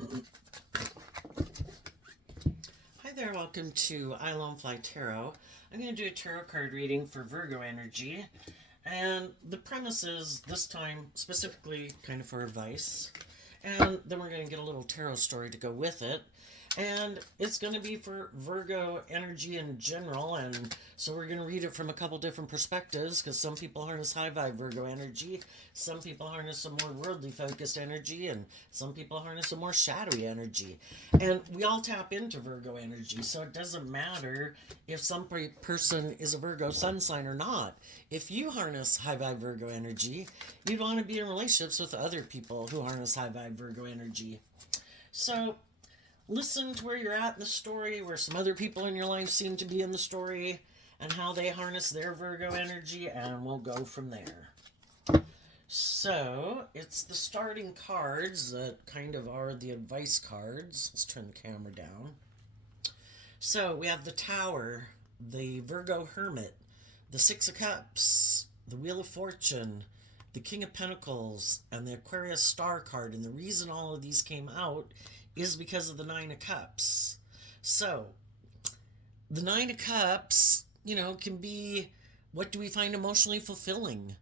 Hi there, welcome to I Lone Fly Tarot. I'm going to do a tarot card reading for Virgo energy, and the premise is this time specifically kind of for advice, and then we're going to get a little tarot story to go with it. And it's going to be for Virgo energy in general, and so we're going to read it from a couple different perspectives because some people harness high vibe Virgo energy, some people harness a more worldly focused energy, and some people harness a more shadowy energy. And we all tap into Virgo energy, so it doesn't matter if some person is a Virgo sun sign or not. If you harness high vibe Virgo energy, you'd want to be in relationships with other people who harness high vibe Virgo energy. So listen to where you're at in the story, where some other people in your life seem to be in the story, and how they harness their Virgo energy, and we'll go from there. So, it's the starting cards that kind of are the advice cards. Let's turn the camera down. So, we have the Tower, the Virgo Hermit, the Six of Cups, the Wheel of Fortune, the King of Pentacles, and the Aquarius Star card. And the reason all of these came out is because of the Nine of Cups. So, the Nine of Cups, can be, what do we find emotionally fulfilling?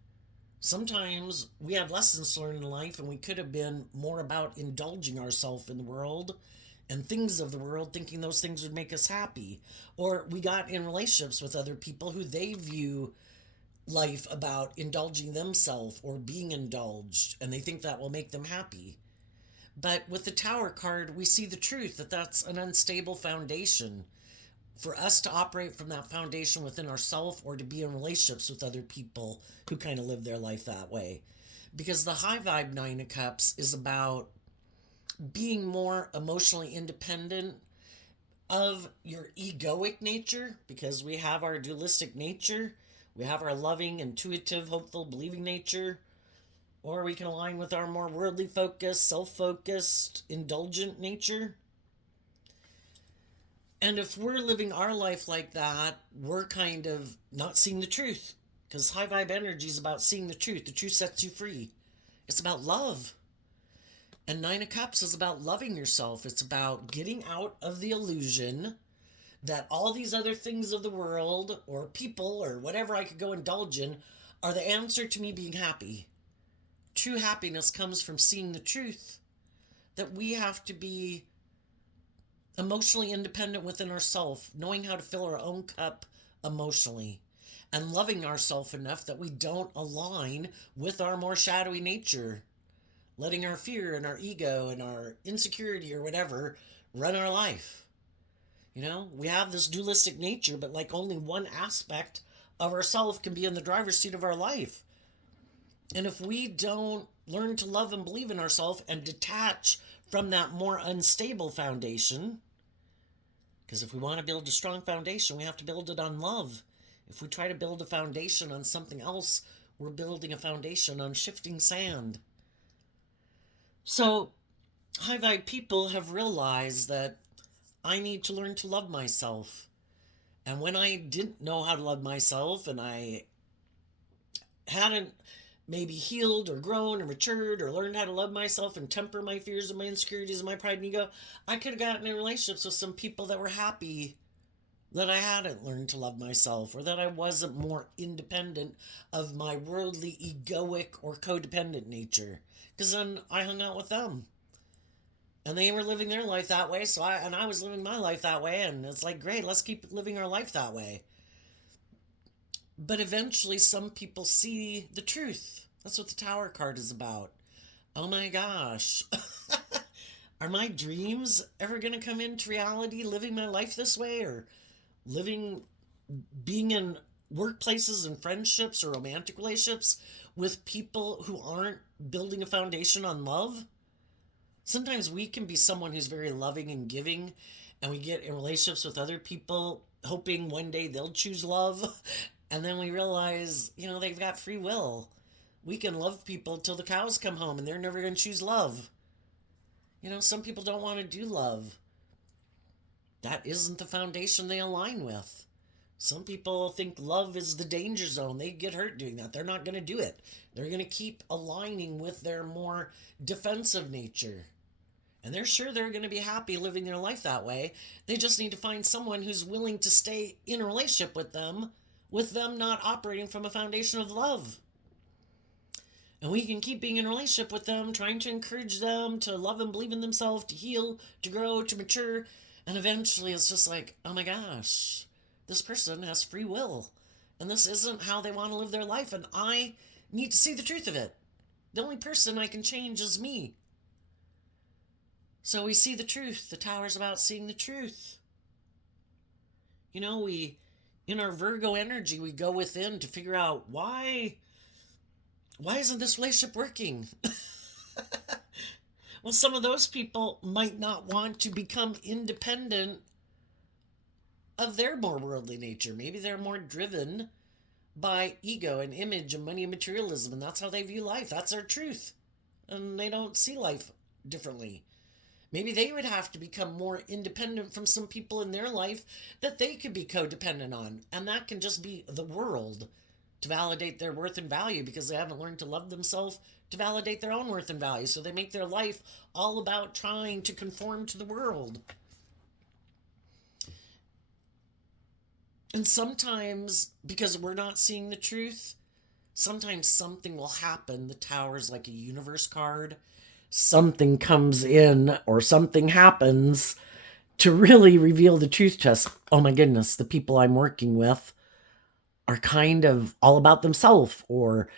Sometimes we had lessons to learn in life, and we could have been more about indulging ourselves in the world and things of the world, thinking those things would make us happy. Or we got in relationships with other people who they view life about indulging themselves or being indulged, and they think that will make them happy. But with the Tower card, we see the truth that that's an unstable foundation. For us to operate from that foundation within ourselves or to be in relationships with other people who kind of live their life that way. Because the high vibe Nine of Cups is about being more emotionally independent of your egoic nature, because we have our dualistic nature, we have our loving, intuitive, hopeful, believing nature, or we can align with our more worldly focused, self-focused, indulgent nature. And if we're living our life like that, we're kind of not seeing the truth. Because high vibe energy is about seeing the truth. The truth sets you free. It's about love. And Nine of Cups is about loving yourself. It's about getting out of the illusion that all these other things of the world or people or whatever I could go indulge in are the answer to me being happy. True happiness comes from seeing the truth that we have to be emotionally independent within ourselves, knowing how to fill our own cup emotionally, and loving ourselves enough that we don't align with our more shadowy nature, letting our fear and our ego and our insecurity or whatever run our life. We have this dualistic nature, but like only one aspect of ourself can be in the driver's seat of our life. And if we don't learn to love and believe in ourselves and detach from that more unstable foundation, because if we want to build a strong foundation, we have to build it on love. If we try to build a foundation on something else, we're building a foundation on shifting sand. So, high vibe people have realized that I need to learn to love myself. And when I didn't know how to love myself and I hadn't maybe healed or grown or matured or learned how to love myself and temper my fears and my insecurities and my pride and ego, I could have gotten in relationships with some people that were happy that I hadn't learned to love myself, or that I wasn't more independent of my worldly, egoic, or codependent nature. Because then I hung out with them. And they were living their life that way, so I was living my life that way, and it's like, great, let's keep living our life that way. But eventually some people see the truth. That's what the Tower card is about. Oh my gosh. Are my dreams ever going to come into reality, living my life this way, or being in workplaces and friendships or romantic relationships with people who aren't building a foundation on love? Sometimes we can be someone who's very loving and giving, and we get in relationships with other people hoping one day they'll choose love. And then we realize, they've got free will. We can love people till the cows come home and they're never going to choose love. Some people don't want to do love. That isn't the foundation they align with. Some people think love is the danger zone. They get hurt doing that. They're not going to do it. They're going to keep aligning with their more defensive nature. And they're sure they're going to be happy living their life that way. They just need to find someone who's willing to stay in a relationship with them not operating from a foundation of love. And we can keep being in a relationship with them, trying to encourage them to love and believe in themselves, to heal, to grow, to mature. And eventually it's just like, oh my gosh, this person has free will. And this isn't how they want to live their life. And I need to see the truth of it. The only person I can change is me. So we see the truth. The tower's about seeing the truth. In our Virgo energy, we go within to figure out why isn't this relationship working? Well, some of those people might not want to become independent of their more worldly nature. Maybe they're more driven by ego and image and money and materialism, and that's how they view life. That's their truth. And they don't see life differently. Maybe they would have to become more independent from some people in their life that they could be codependent on. And that can just be the world to validate their worth and value because they haven't learned to love themselves to validate their own worth and value. So they make their life all about trying to conform to the world. And sometimes, because we're not seeing the truth, sometimes something will happen. The tower's like a universe card. Something comes in or something happens to really reveal the truth to us. Oh my goodness, the people I'm working with are kind of all about themselves, or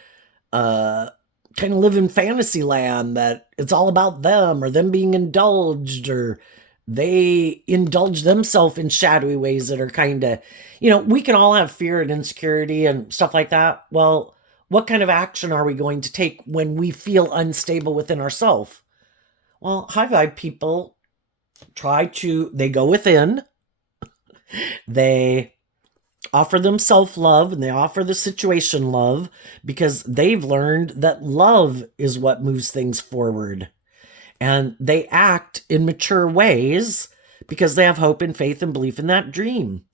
kind of live in fantasy land that it's all about them or them being indulged, or they indulge themselves in shadowy ways that are kind of, we can all have fear and insecurity and stuff like that. Well, what kind of action are we going to take when we feel unstable within ourselves? Well, high vibe people they go within, they offer them self-love, and they offer the situation love because they've learned that love is what moves things forward. And they act in mature ways because they have hope and faith and belief in that dream.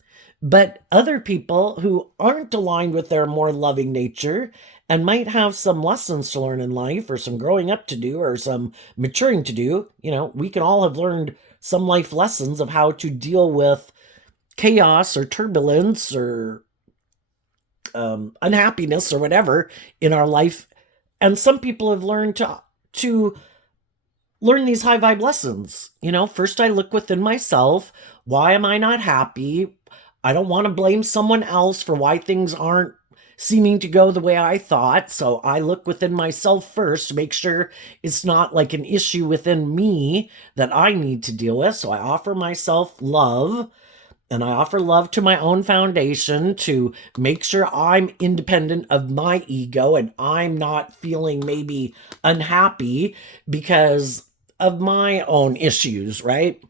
But other people who aren't aligned with their more loving nature and might have some lessons to learn in life, or some growing up to do, or some maturing to do, we can all have learned some life lessons of how to deal with chaos or turbulence or unhappiness or whatever in our life. And some people have learned to learn these high vibe lessons. First I look within myself. Why am I not happy? I don't want to blame someone else for why things aren't seeming to go the way I thought. So I look within myself first to make sure it's not like an issue within me that I need to deal with. So I offer myself love. And I offer love to my own foundation to make sure I'm independent of my ego and I'm not feeling maybe unhappy because of my own issues, right?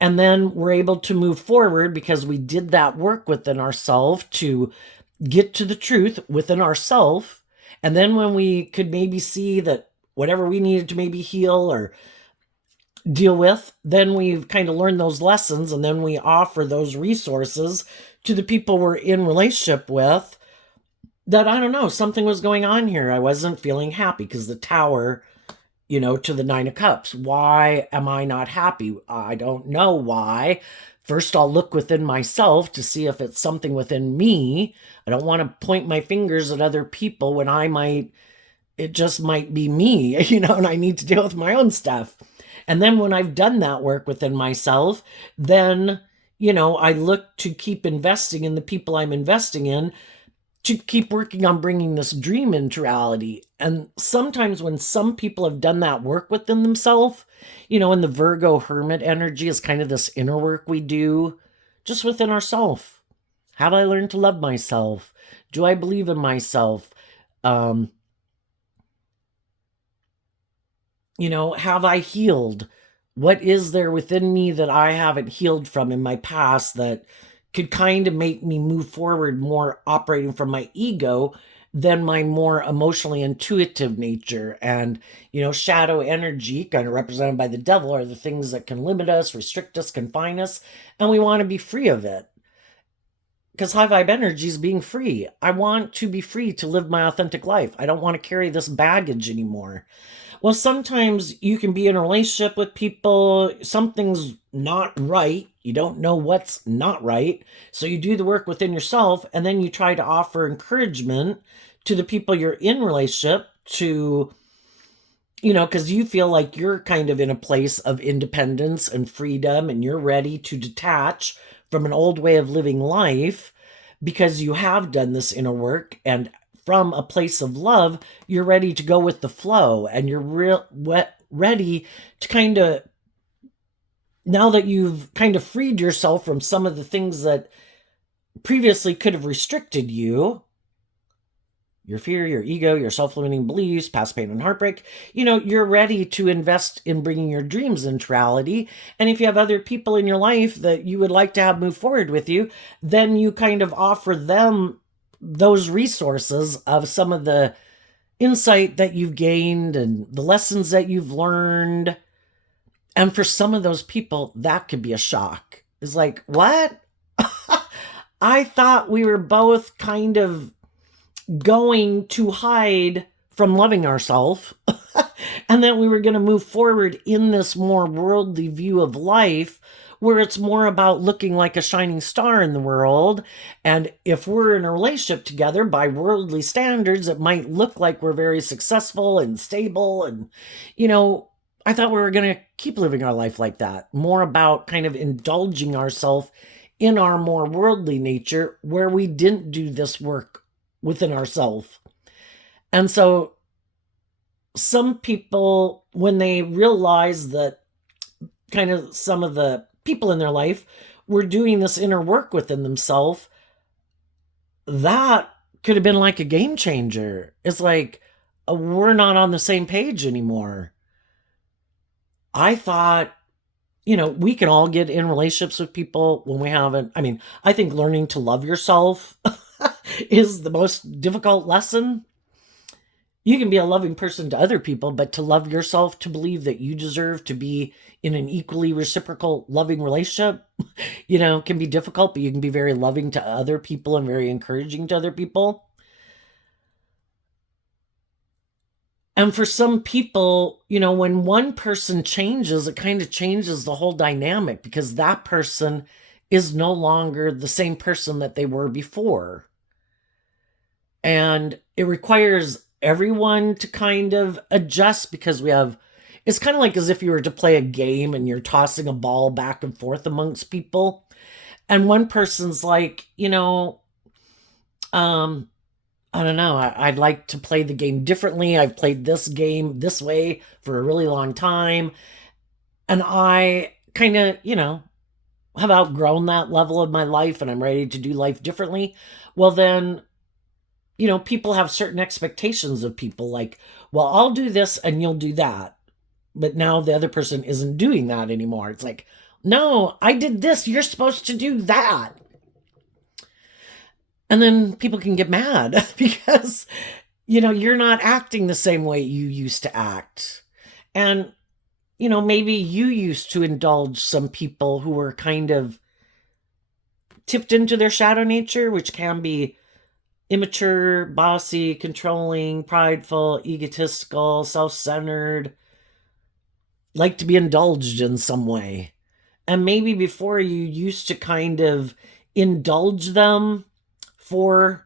And then we're able to move forward because we did that work within ourselves to get to the truth within ourselves. And then when we could maybe see that whatever we needed to maybe heal or deal with, then we've kind of learned those lessons, and then we offer those resources to the people we're in relationship with that, I don't know, something was going on here. I wasn't feeling happy because the tower, to the 9 of Cups. Why am I not happy? I don't know why. First, I'll look within myself to see if it's something within me. I don't want to point my fingers at other people when it just might be me, and I need to deal with my own stuff. And then when I've done that work within myself, then, I look to keep investing in the people I'm investing in, to keep working on bringing this dream into reality. And sometimes when some people have done that work within themselves, and the Virgo hermit energy is kind of this inner work we do just within ourselves. Have I learned to love myself? Do I believe in myself? Have I healed? What is there within me that I haven't healed from in my past that could kind of make me move forward more operating from my ego than my more emotionally intuitive nature? And, shadow energy, kind of represented by the devil, are the things that can limit us, restrict us, confine us, and we want to be free of it. Because high vibe energy is being free. I want to be free to live my authentic life. I don't want to carry this baggage anymore. Well, sometimes you can be in a relationship with people, something's not right. You don't know what's not right. So you do the work within yourself and then you try to offer encouragement to the people you're in relationship to, because you feel like you're kind of in a place of independence and freedom and you're ready to detach from an old way of living life because you have done this inner work, and from a place of love you're ready to go with the flow, and you're ready to kind of, now that you've kind of freed yourself from some of the things that previously could have restricted you, your fear, your ego, your self-limiting beliefs, past pain and heartbreak, you're ready to invest in bringing your dreams into reality. And if you have other people in your life that you would like to have move forward with you, then you kind of offer them those resources of some of the insight that you've gained and the lessons that you've learned. And for some of those people, that could be a shock. It's like, what? I thought we were both kind of going to hide from loving ourselves and that we were going to move forward in this more worldly view of life where it's more about looking like a shining star in the world. And if we're in a relationship together by worldly standards, it might look like we're very successful and stable. And, I thought we were going to keep living our life like that, more about kind of indulging ourselves in our more worldly nature where we didn't do this work within ourselves. And so some people, when they realize that kind of some of the people in their life were doing this inner work within themselves, that could have been like a game changer. It's like, we're not on the same page anymore. I thought, we can all get in relationships with people when we haven't. I mean, I think learning to love yourself is the most difficult lesson. You can be a loving person to other people, but to love yourself, to believe that you deserve to be in an equally reciprocal loving relationship, can be difficult, but you can be very loving to other people and very encouraging to other people. And for some people, when one person changes, it kind of changes the whole dynamic because that person is no longer the same person that they were before. And it requires everyone to kind of adjust because it's kind of like as if you were to play a game and you're tossing a ball back and forth amongst people. And one person's like, I don't know, I'd like to play the game differently. I've played this game this way for a really long time. And I kind of, have outgrown that level of my life and I'm ready to do life differently. Well, then, people have certain expectations of people like, well, I'll do this and you'll do that. But now the other person isn't doing that anymore. It's like, no, I did this. You're supposed to do that. And then people can get mad because, you're not acting the same way you used to act. And, maybe you used to indulge some people who were kind of tipped into their shadow nature, which can be immature, bossy, controlling, prideful, egotistical, self-centered, like to be indulged in some way. And maybe before you used to kind of indulge them for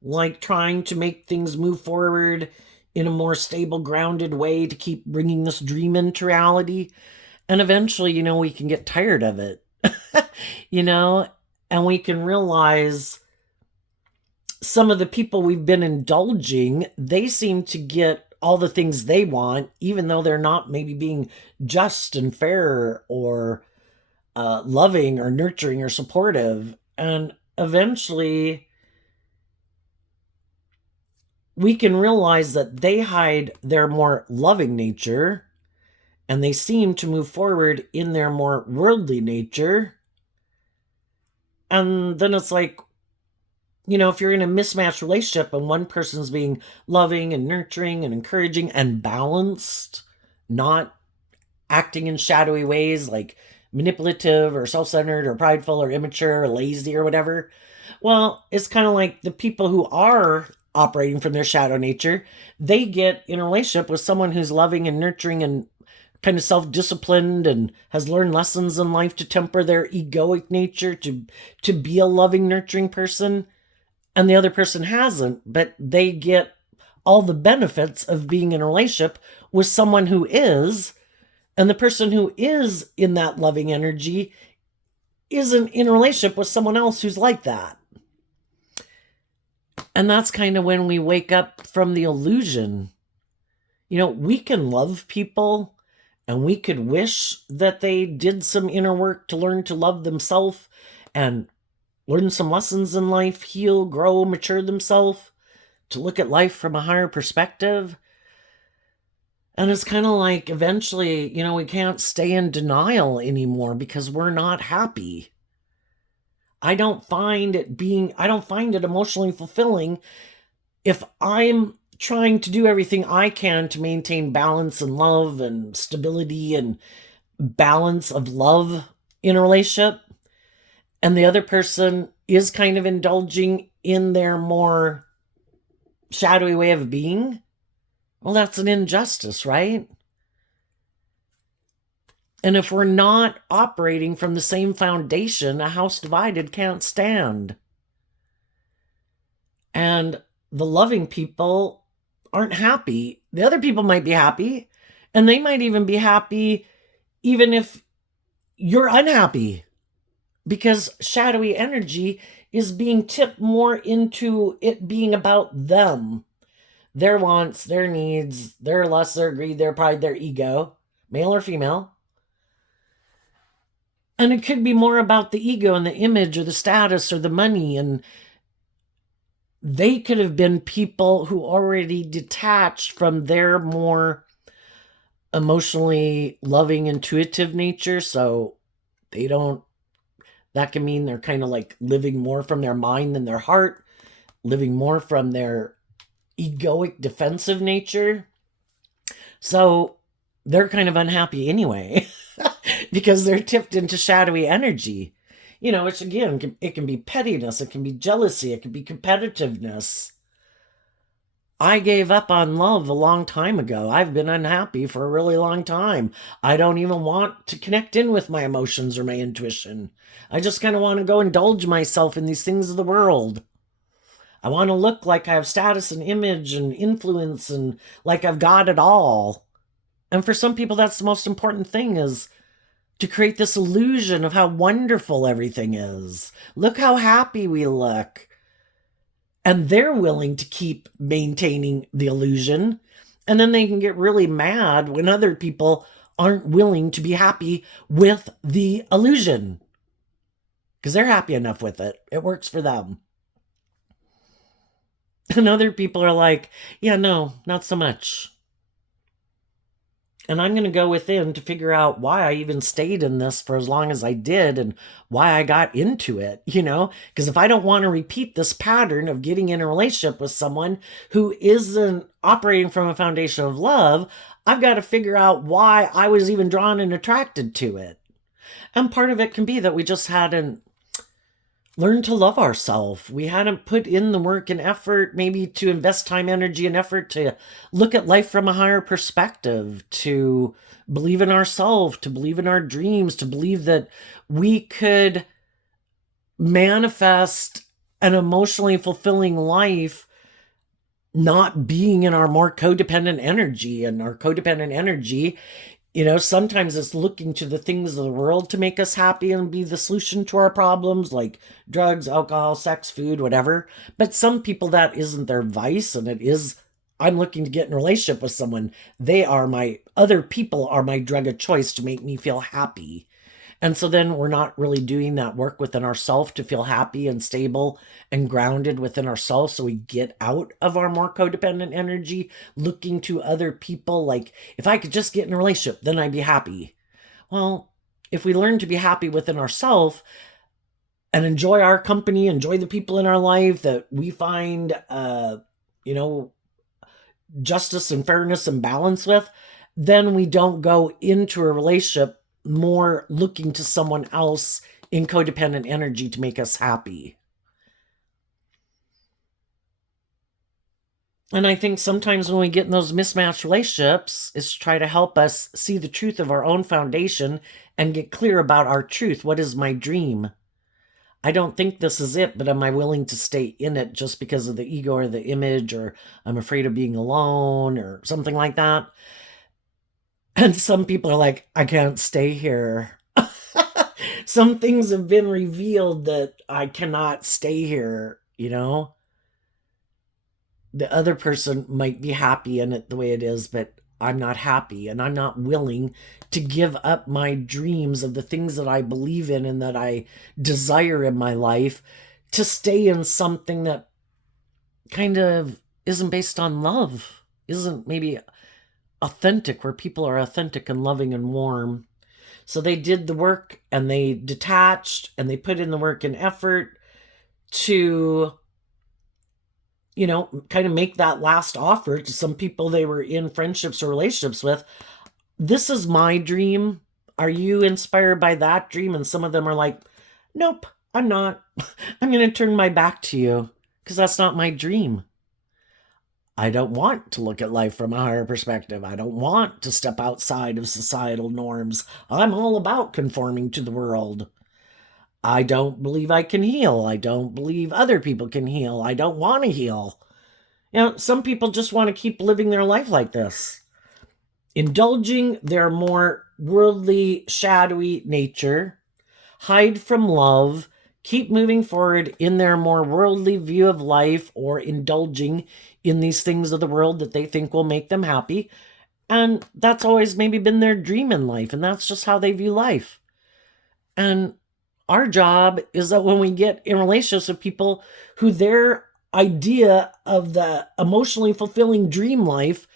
like trying to make things move forward in a more stable, grounded way to keep bringing this dream into reality. And eventually, we can get tired of it, and we can realize some of the people we've been indulging, they seem to get all the things they want, even though they're not maybe being just and fair or loving or nurturing or supportive. And eventually we can realize that they hide their more loving nature and they seem to move forward in their more worldly nature. And then it's like, if you're in a mismatched relationship and one person's being loving and nurturing and encouraging and balanced, not acting in shadowy ways like manipulative or self-centered or prideful or immature or lazy or whatever, well, it's kind of like the people who are operating from their shadow nature, they get in a relationship with someone who's loving and nurturing and kind of self-disciplined and has learned lessons in life to temper their egoic nature to be a loving, nurturing person, and the other person hasn't, but they get all the benefits of being in a relationship with someone who is, and the person who is in that loving energy isn't in a relationship with someone else who's like that. And that's kind of when we wake up from the illusion. We can love people and we could wish that they did some inner work to learn to love themselves and learn some lessons in life, heal, grow, mature themselves, to look at life from a higher perspective. And it's kind of like eventually, we can't stay in denial anymore because we're not happy. I don't find it emotionally fulfilling if I'm trying to do everything I can to maintain balance and love and stability and balance of love in a relationship, and the other person is kind of indulging in their more shadowy way of being. Well, that's an injustice, right? And if we're not operating from the same foundation, a house divided can't stand. And the loving people aren't happy. The other people might be happy, and they might even be happy even if you're unhappy, because shadowy energy is being tipped more into it being about them, their wants, their needs, their lust, their greed, their pride, their ego, male or female. And it could be more about the ego and the image or the status or the money, and they could have been people who already detached from their more emotionally loving, intuitive nature. So that can mean they're kind of like living more from their mind than their heart, living more from their egoic, defensive nature. So they're kind of unhappy anyway because they're tipped into shadowy energy. Which again, it can be pettiness, it can be jealousy, it can be competitiveness. I gave up on love a long time ago. I've been unhappy for a really long time. I don't even want to connect in with my emotions or my intuition. I just kind of want to go indulge myself in these things of the world. I want to look like I have status and image and influence and like I've got it all. And for some people, that's the most important thing, is to create this illusion of how wonderful everything is. Look how happy we look. And they're willing to keep maintaining the illusion. And then they can get really mad when other people aren't willing to be happy with the illusion, because they're happy enough with it. It works for them. And other people are like, yeah, no, not so much. And I'm going to go within to figure out why I even stayed in this for as long as I did and why I got into it, because if I don't want to repeat this pattern of getting in a relationship with someone who isn't operating from a foundation of love, I've got to figure out why I was even drawn and attracted to it. And part of it can be that we just hadn't learned to love ourselves. We hadn't put in the work and effort, maybe to invest time, energy, and effort to look at life from a higher perspective, to believe in ourselves, to believe in our dreams, to believe that we could manifest an emotionally fulfilling life, not being in our more codependent energy. And our codependent energy, sometimes it's looking to the things of the world to make us happy and be the solution to our problems, like drugs, alcohol, sex, food, whatever. But some people, that isn't their vice, and it is, I'm looking to get in a relationship with someone. Other people are my drug of choice to make me feel happy. And so then we're not really doing that work within ourselves to feel happy and stable and grounded within ourselves. So we get out of our more codependent energy, looking to other people like, if I could just get in a relationship, then I'd be happy. Well, if we learn to be happy within ourselves and enjoy our company, enjoy the people in our life that we find, justice and fairness and balance with, then we don't go into a relationship more looking to someone else in codependent energy to make us happy. And I think sometimes when we get in those mismatched relationships, it's to try to help us see the truth of our own foundation and get clear about our truth. What is my dream? I don't think this is it, but am I willing to stay in it just because of the ego or the image, or I'm afraid of being alone or something like that? And some people are like, I can't stay here. Some things have been revealed that I cannot stay here, you know? The other person might be happy in it the way it is, but I'm not happy, and I'm not willing to give up my dreams of the things that I believe in and that I desire in my life to stay in something that kind of isn't based on love, isn't maybe authentic, where people are authentic and loving and warm. So they did the work and they detached and they put in the work and effort to, kind of make that last offer to some people they were in friendships or relationships with. This is my dream. Are you inspired by that dream? And some of them are like, nope, I'm not. I'm going to turn my back to you because that's not my dream. I don't want to look at life from a higher perspective. I don't want to step outside of societal norms. I'm all about conforming to the world. I don't believe I can heal. I don't believe other people can heal. I don't want to heal. Some people just want to keep living their life like this, indulging their more worldly, shadowy nature, hide from love, keep moving forward in their more worldly view of life, or indulging in these things of the world that they think will make them happy. And that's always maybe been their dream in life, and that's just how they view life. And our job is that when we get in relationships with people who their idea of the emotionally fulfilling dream life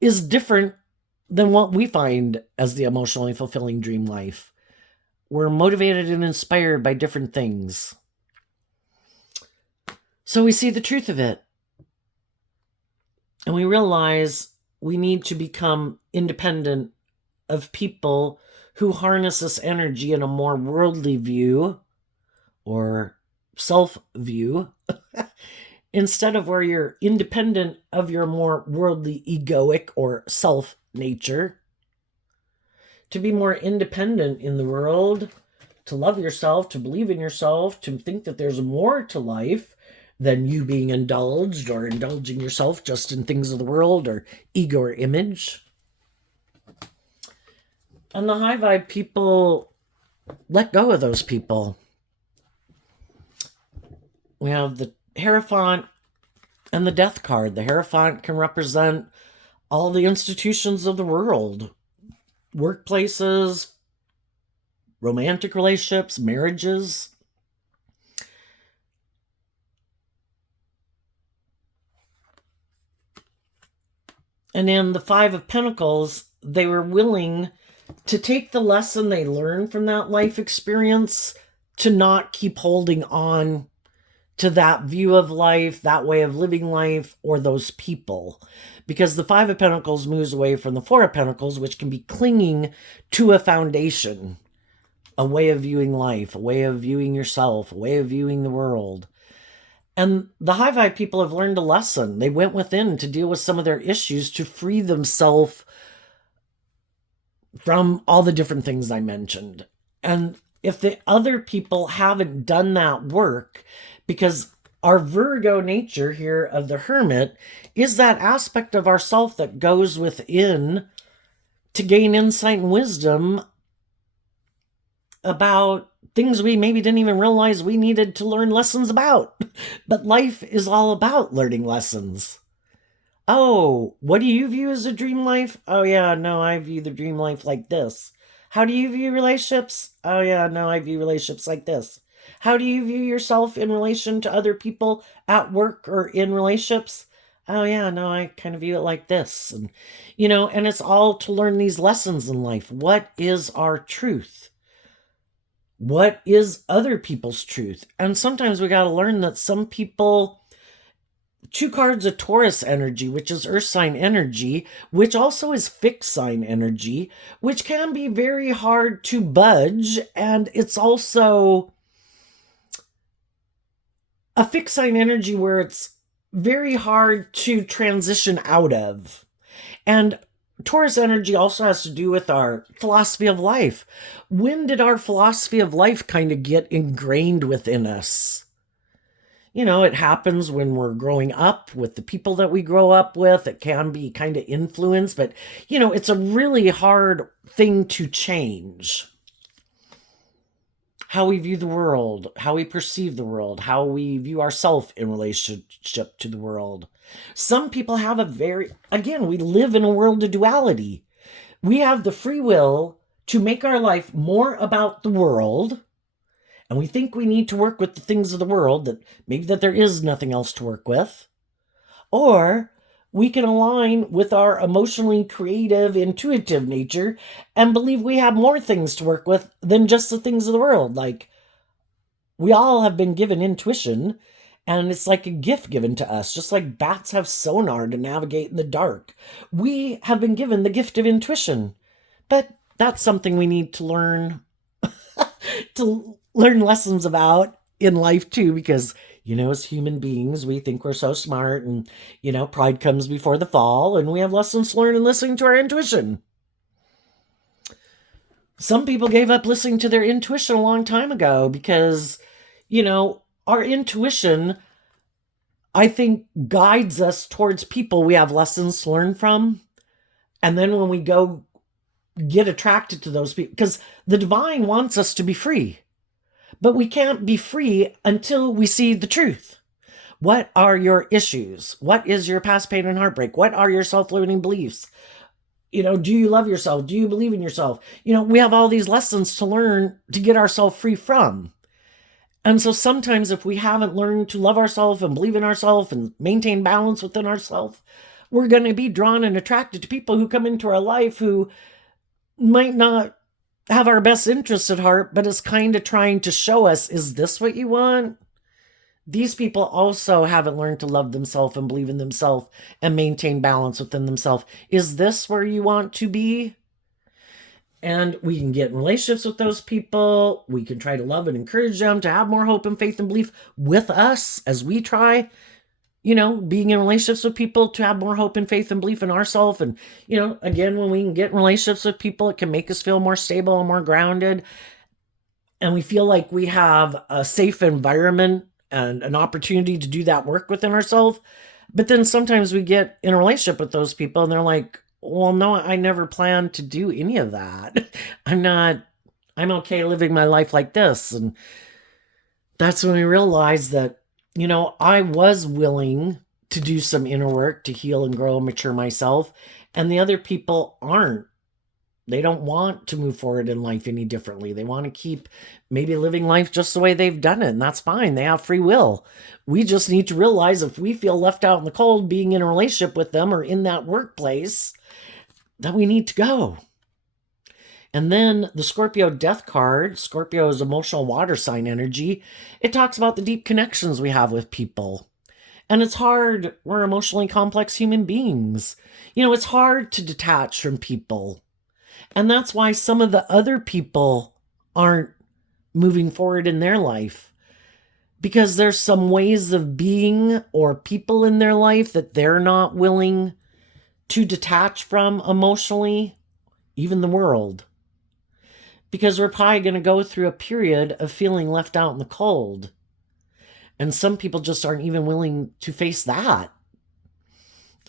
is different than what we find as the emotionally fulfilling dream life. We're motivated and inspired by different things. So we see the truth of it. And we realize we need to become independent of people who harness this energy in a more worldly view or self view, instead of where you're independent of your more worldly egoic or self nature. To be more independent in the world, to love yourself, to believe in yourself, to think that there's more to life than you being indulged or indulging yourself just in things of the world or ego or image. And the high vibe people let go of those people. We have the Hierophant and the Death card. The Hierophant can represent all the institutions of the world, workplaces, romantic relationships, marriages. And in the Five of Pentacles, they were willing to take the lesson they learned from that life experience, to not keep holding on to that view of life, that way of living life, or those people. Because the Five of Pentacles moves away from the Four of Pentacles, which can be clinging to a foundation, a way of viewing life, a way of viewing yourself, a way of viewing the world. And the high vibe people have learned a lesson. They went within to deal with some of their issues, to free themselves from all the different things I mentioned. And if the other people haven't done that work, because our Virgo nature here of the Hermit is that aspect of ourself that goes within to gain insight and wisdom about things we maybe didn't even realize we needed to learn lessons about. But life is all about learning lessons. Oh, what do you view as a dream life? Oh yeah, no, I view the dream life like this. How do you view relationships? Oh yeah, no, I view relationships like this. How do you view yourself in relation to other people at work or in relationships? Oh yeah, no, I kind of view it like this. And and it's all to learn these lessons in life. What is our truth? What is other people's truth? And sometimes we got to learn that some people, two cards of Taurus energy, which is earth sign energy, which also is fixed sign energy, which can be very hard to budge. And it's also a fixed sign energy where it's very hard to transition out of. And Taurus energy also has to do with our philosophy of life. When did our philosophy of life kind of get ingrained within us? It happens when we're growing up with the people that we grow up with. It can be kind of influenced, but, it's a really hard thing to change. How we view the world, how we perceive the world, how we view ourselves in relationship to the world. Some people have again, we live in a world of duality. We have the free will to make our life more about the world, and we think we need to work with the things of the world, that maybe that there is nothing else to work with. Or we can align with our emotionally creative, intuitive nature and believe we have more things to work with than just the things of the world. Like, we all have been given intuition, and it's like a gift given to us, just like bats have sonar to navigate in the dark. We have been given the gift of intuition, but that's something we need to learn to learn lessons about in life too, because as human beings, we think we're so smart, and pride comes before the fall, and we have lessons to learn in listening to our intuition. Some people gave up listening to their intuition a long time ago because our intuition, I think, guides us towards people we have lessons to learn from. And then when we go get attracted to those people, because the divine wants us to be free, but we can't be free until we see the truth. What are your issues? What is your past pain and heartbreak? What are your self-limiting beliefs? Do you love yourself? Do you believe in yourself? We have all these lessons to learn to get ourselves free from. And so sometimes if we haven't learned to love ourselves and believe in ourselves and maintain balance within ourselves, we're going to be drawn and attracted to people who come into our life who might not have our best interests at heart, but is kind of trying to show us, is this what you want? These people also haven't learned to love themselves and believe in themselves and maintain balance within themselves. Is this where you want to be? And we can get in relationships with those people. We can try to love and encourage them to have more hope and faith and belief with us as we try, being in relationships with people to have more hope and faith and belief in ourselves. And, again, when we can get in relationships with people, it can make us feel more stable and more grounded. And we feel like we have a safe environment and an opportunity to do that work within ourselves. But then sometimes we get in a relationship with those people and they're like, well, no, I never planned to do any of that. I'm okay living my life like this. And that's when we realize that, I was willing to do some inner work to heal and grow and mature myself. And the other people aren't. They don't want to move forward in life any differently. They want to keep maybe living life just the way they've done it. And that's fine. They have free will. We just need to realize if we feel left out in the cold being in a relationship with them or in that workplace, that we need to go. And then the Scorpio death card, Scorpio's emotional water sign energy, it talks about the deep connections we have with people. And it's hard. We're emotionally complex human beings. It's hard to detach from people. And that's why some of the other people aren't moving forward in their life. Because there's some ways of being or people in their life that they're not willing to detach from emotionally, even the world. Because we're probably going to go through a period of feeling left out in the cold. And some people just aren't even willing to face that.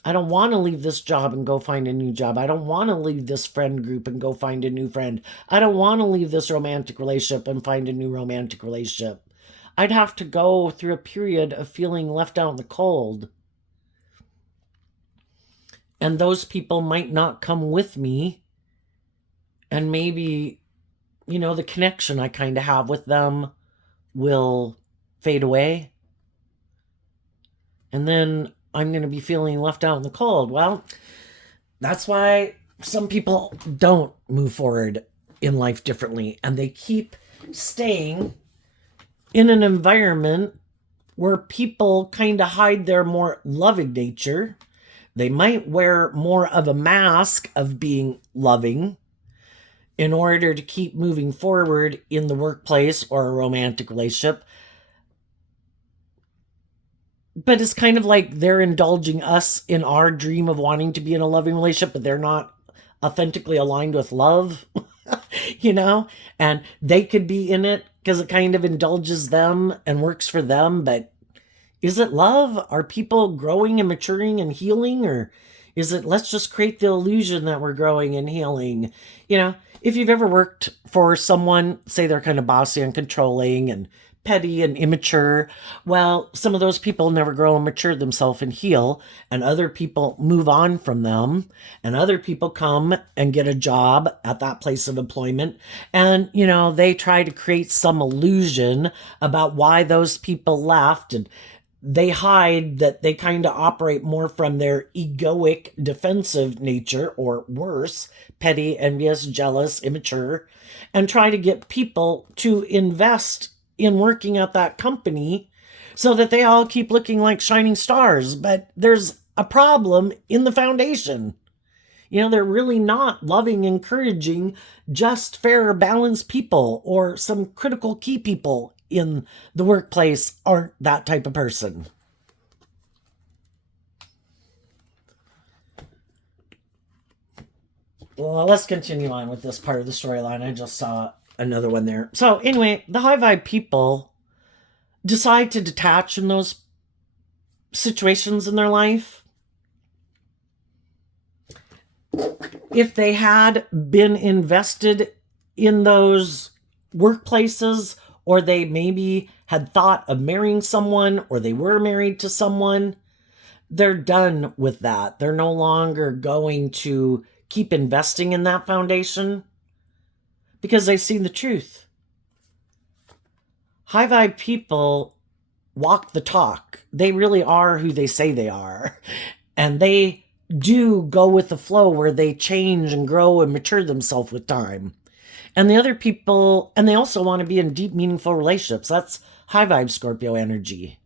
I don't want to leave this job and go find a new job. I don't want to leave this friend group and go find a new friend. I don't want to leave this romantic relationship and find a new romantic relationship. I'd have to go through a period of feeling left out in the cold. And those people might not come with me. And maybe, the connection I kind of have with them will fade away. And then I'm going to be feeling left out in the cold. Well, that's why some people don't move forward in life differently. And they keep staying in an environment where people kind of hide their more loving nature. They might wear more of a mask of being loving in order to keep moving forward in the workplace or a romantic relationship. but it's kind of like they're indulging us in our dream of wanting to be in a loving relationship, but they're not authentically aligned with love, you know? And they could be in it because it kind of indulges them and works for them, but is it love? Are people growing and maturing and healing? Or is it let's just create the illusion that we're growing and healing? You know, if you've ever worked for someone, say they're kind of bossy and controlling and petty and immature, well, some of those people never grow and mature themselves and heal, and other people move on from them, and other people come and get a job at that place of employment, and they try to create some illusion about why those people left, and they hide that they kind of operate more from their egoic defensive nature, or worse, petty, envious, jealous, immature, and try to get people to invest in working at that company so that they all keep looking like shining stars. But there's a problem in the foundation. They're really not loving, encouraging, just, fair, balanced people, or some critical key people in the workplace aren't that type of person. Well, let's continue on with this part of the storyline. I just saw another one there. So, anyway, the high vibe people decide to detach in those situations in their life. If they had been invested in those workplaces, or they maybe had thought of marrying someone, or they were married to someone, they're done with that. They're no longer going to keep investing in that foundation because they've seen the truth. High vibe people walk the talk. They really are who they say they are. And they do go with the flow where they change and grow and mature themselves with time. And the other people, and they also want to be in deep, meaningful relationships. That's high vibe Scorpio energy.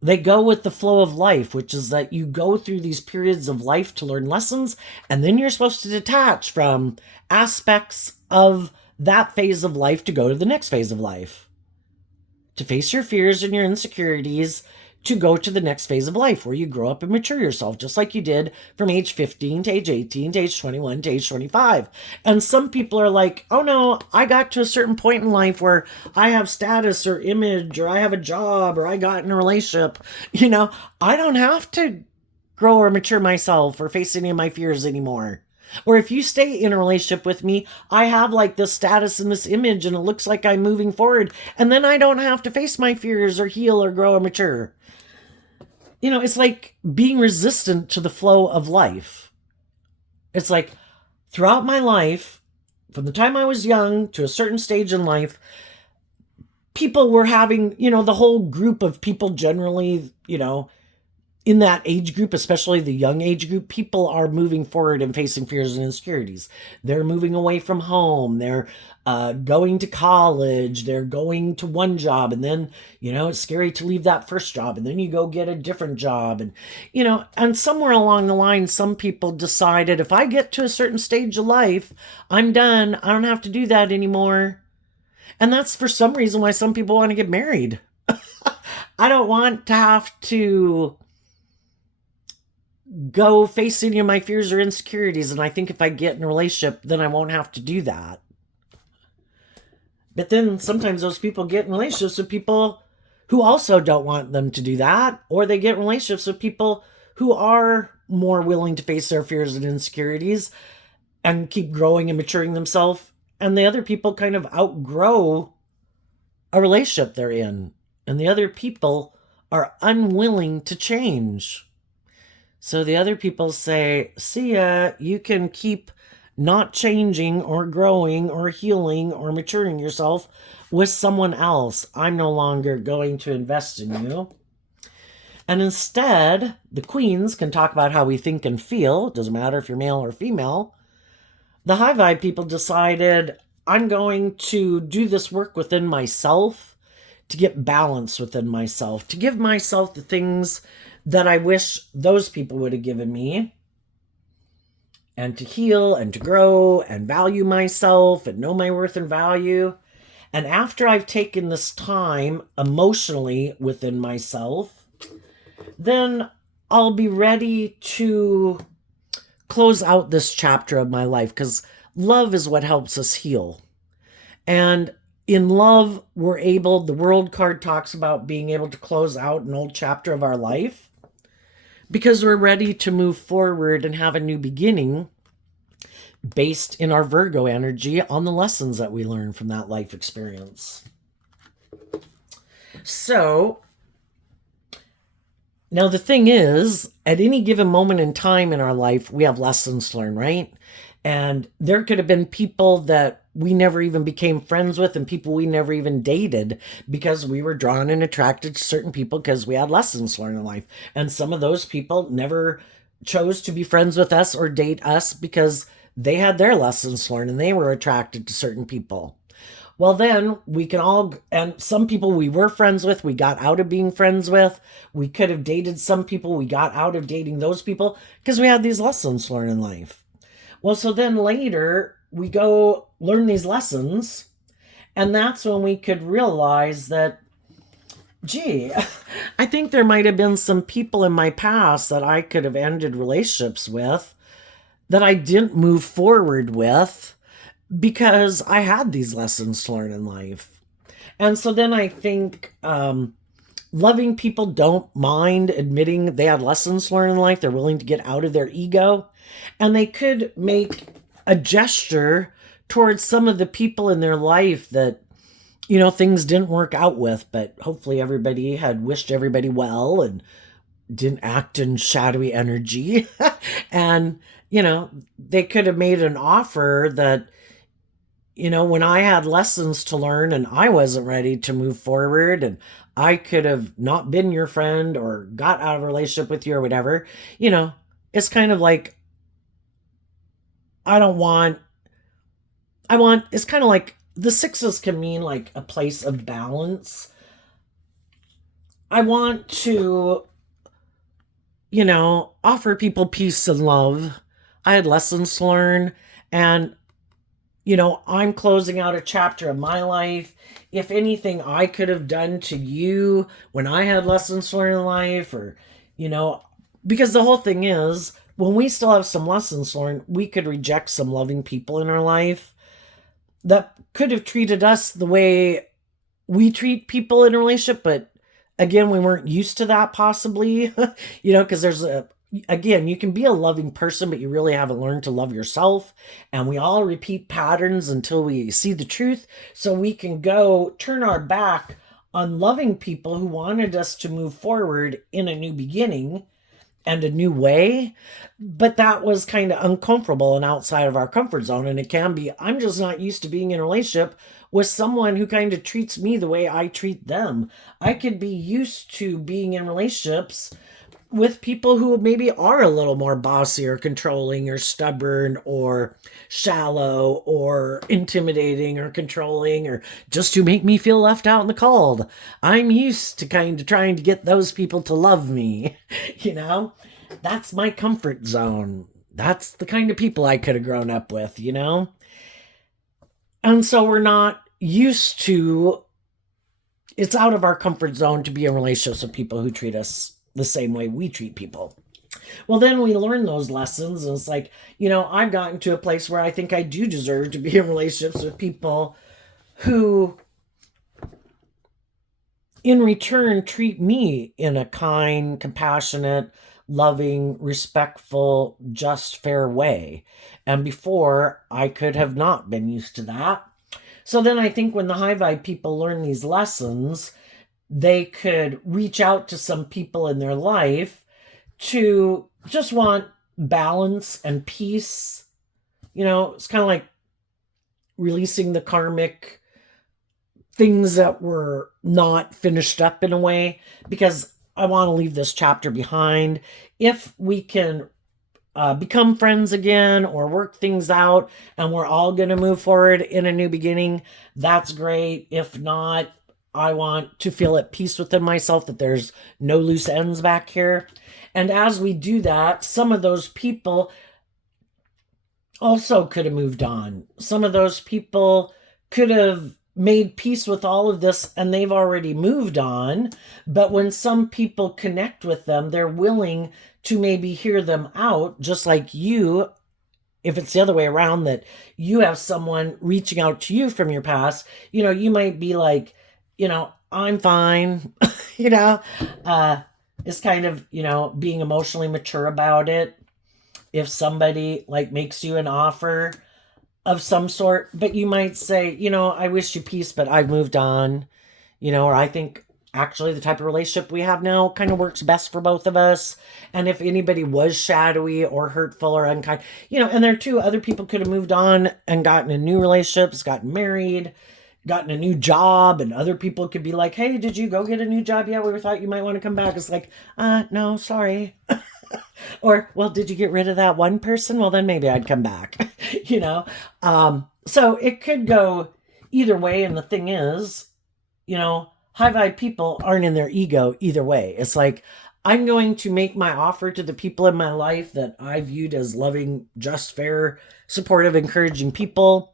They go with the flow of life, which is that you go through these periods of life to learn lessons, and then you're supposed to detach from aspects of that phase of life to go to the next phase of life. To face your fears and your insecurities, to go to the next phase of life where you grow up and mature yourself, just like you did from age 15 to age 18 to age 21 to age 25. And some people are like, oh no, I got to a certain point in life where I have status or image, or I have a job, or I got in a relationship. I don't have to grow or mature myself or face any of my fears anymore. Or if you stay in a relationship with me, I have like this status and this image, and it looks like I'm moving forward. And then I don't have to face my fears or heal or grow or mature. It's like being resistant to the flow of life. It's like throughout my life, from the time I was young to a certain stage in life, people were having, the whole group of people generally, in that age group, especially the young age group, people are moving forward and facing fears and insecurities. They're moving away from home. They're going to college. They're going to one job. And then, it's scary to leave that first job. And then you go get a different job. And, and somewhere along the line, some people decided if I get to a certain stage of life, I'm done. I don't have to do that anymore. And that's for some reason why some people want to get married. I don't want to have to go face any of my fears or insecurities, and I think if I get in a relationship, then I won't have to do that. But then sometimes those people get in relationships with people who also don't want them to do that, or they get in relationships with people who are more willing to face their fears and insecurities and keep growing and maturing themselves, and the other people kind of outgrow a relationship they're in, and the other people are unwilling to change. So the other people say, see ya, you can keep not changing or growing or healing or maturing yourself with someone else. I'm no longer going to invest in you. And instead, the queens can talk about how we think and feel. It doesn't matter if you're male or female. The high vibe people decided, I'm going to do this work within myself to get balance within myself, to give myself the things that I wish those people would have given me, and to heal and to grow and value myself and know my worth and value. And after I've taken this time emotionally within myself, then I'll be ready to close out this chapter of my life, because love is what helps us heal. And in love, the world card talks about being able to close out an old chapter of our life because we're ready to move forward and have a new beginning based in our Virgo energy on the lessons that we learn from that life experience. So, now the thing is, at any given moment in time in our life, we have lessons to learn, right? And there could have been people that we never even became friends with and people we never even dated because we were drawn and attracted to certain people because we had lessons to learn in life. And some of those people never chose to be friends with us or date us because they had their lessons to learn and they were attracted to certain people. Well, then we can all, and some people we were friends with, we got out of being friends with. We could have dated some people, we got out of dating those people because we had these lessons to learn in life. Well, so then later we go learn these lessons, and that's when we could realize that, gee, I think there might have been some people in my past that I could have ended relationships with that I didn't move forward with because I had these lessons to learn in life. And so then I think loving people don't mind admitting they had lessons to learn in life. They're willing to get out of their ego. And they could make a gesture towards some of the people in their life that, things didn't work out with. But hopefully everybody had wished everybody well and didn't act in shadowy energy. And, they could have made an offer that, when I had lessons to learn and I wasn't ready to move forward and I could have not been your friend or got out of a relationship with you or whatever, it's kind of like, it's kind of like the sixes can mean like a place of balance. I want to, offer people peace and love. I had lessons to learn and I'm closing out a chapter of my life. If anything I could have done to you when I had lessons to learn in life, or, because the whole thing is, when we still have some lessons to learn, we could reject some loving people in our life that could have treated us the way we treat people in a relationship. But again, we weren't used to that possibly, because again, you can be a loving person, but you really haven't learned to love yourself. And we all repeat patterns until we see the truth. So we can go turn our back on loving people who wanted us to move forward in a new beginning and a new way. But that was kind of uncomfortable and outside of our comfort zone. And it can be, I'm just not used to being in a relationship with someone who kind of treats me the way I treat them. I could be used to being in relationships with people who maybe are a little more bossy or controlling or stubborn or shallow or intimidating or controlling or just to make me feel left out in the cold. I'm used to kind of trying to get those people to love me, That's my comfort zone. That's the kind of people I could have grown up with, And so we're not used to, it's out of our comfort zone to be in relationships with people who treat us the same way we treat people. Well, then we learn those lessons, and it's like, I've gotten to a place where I think I do deserve to be in relationships with people who, in return, treat me in a kind, compassionate, loving, respectful, just, fair way. And before, I could have not been used to that. So then I think when the high vibe people learn these lessons, they could reach out to some people in their life to just want balance and peace. It's kind of like releasing the karmic things that were not finished up in a way, because I want to leave this chapter behind. If we can become friends again or work things out and we're all going to move forward in a new beginning, that's great. If not, I want to feel at peace within myself that there's no loose ends back here. And as we do that, some of those people also could have moved on. Some of those people could have made peace with all of this and they've already moved on. But when some people connect with them, they're willing to maybe hear them out, just like you. If it's the other way around, that you have someone reaching out to you from your past, you might be like, I'm fine. you know, uh, it's kind of, being emotionally mature about it. If somebody like makes you an offer of some sort, but you might say, I wish you peace, but I've moved on, or I think actually the type of relationship we have now kind of works best for both of us. And if anybody was shadowy or hurtful or unkind, and there too, other people could have moved on and gotten in new relationships, gotten married, gotten a new job, and other people could be like, hey, did you go get a new job? Yeah, we thought you might want to come back. It's like, no, sorry. Or, well, did you get rid of that one person? Well, then maybe I'd come back, So it could go either way. And the thing is, high vibe people aren't in their ego either way. It's like, I'm going to make my offer to the people in my life that I viewed as loving, just, fair, supportive, encouraging people,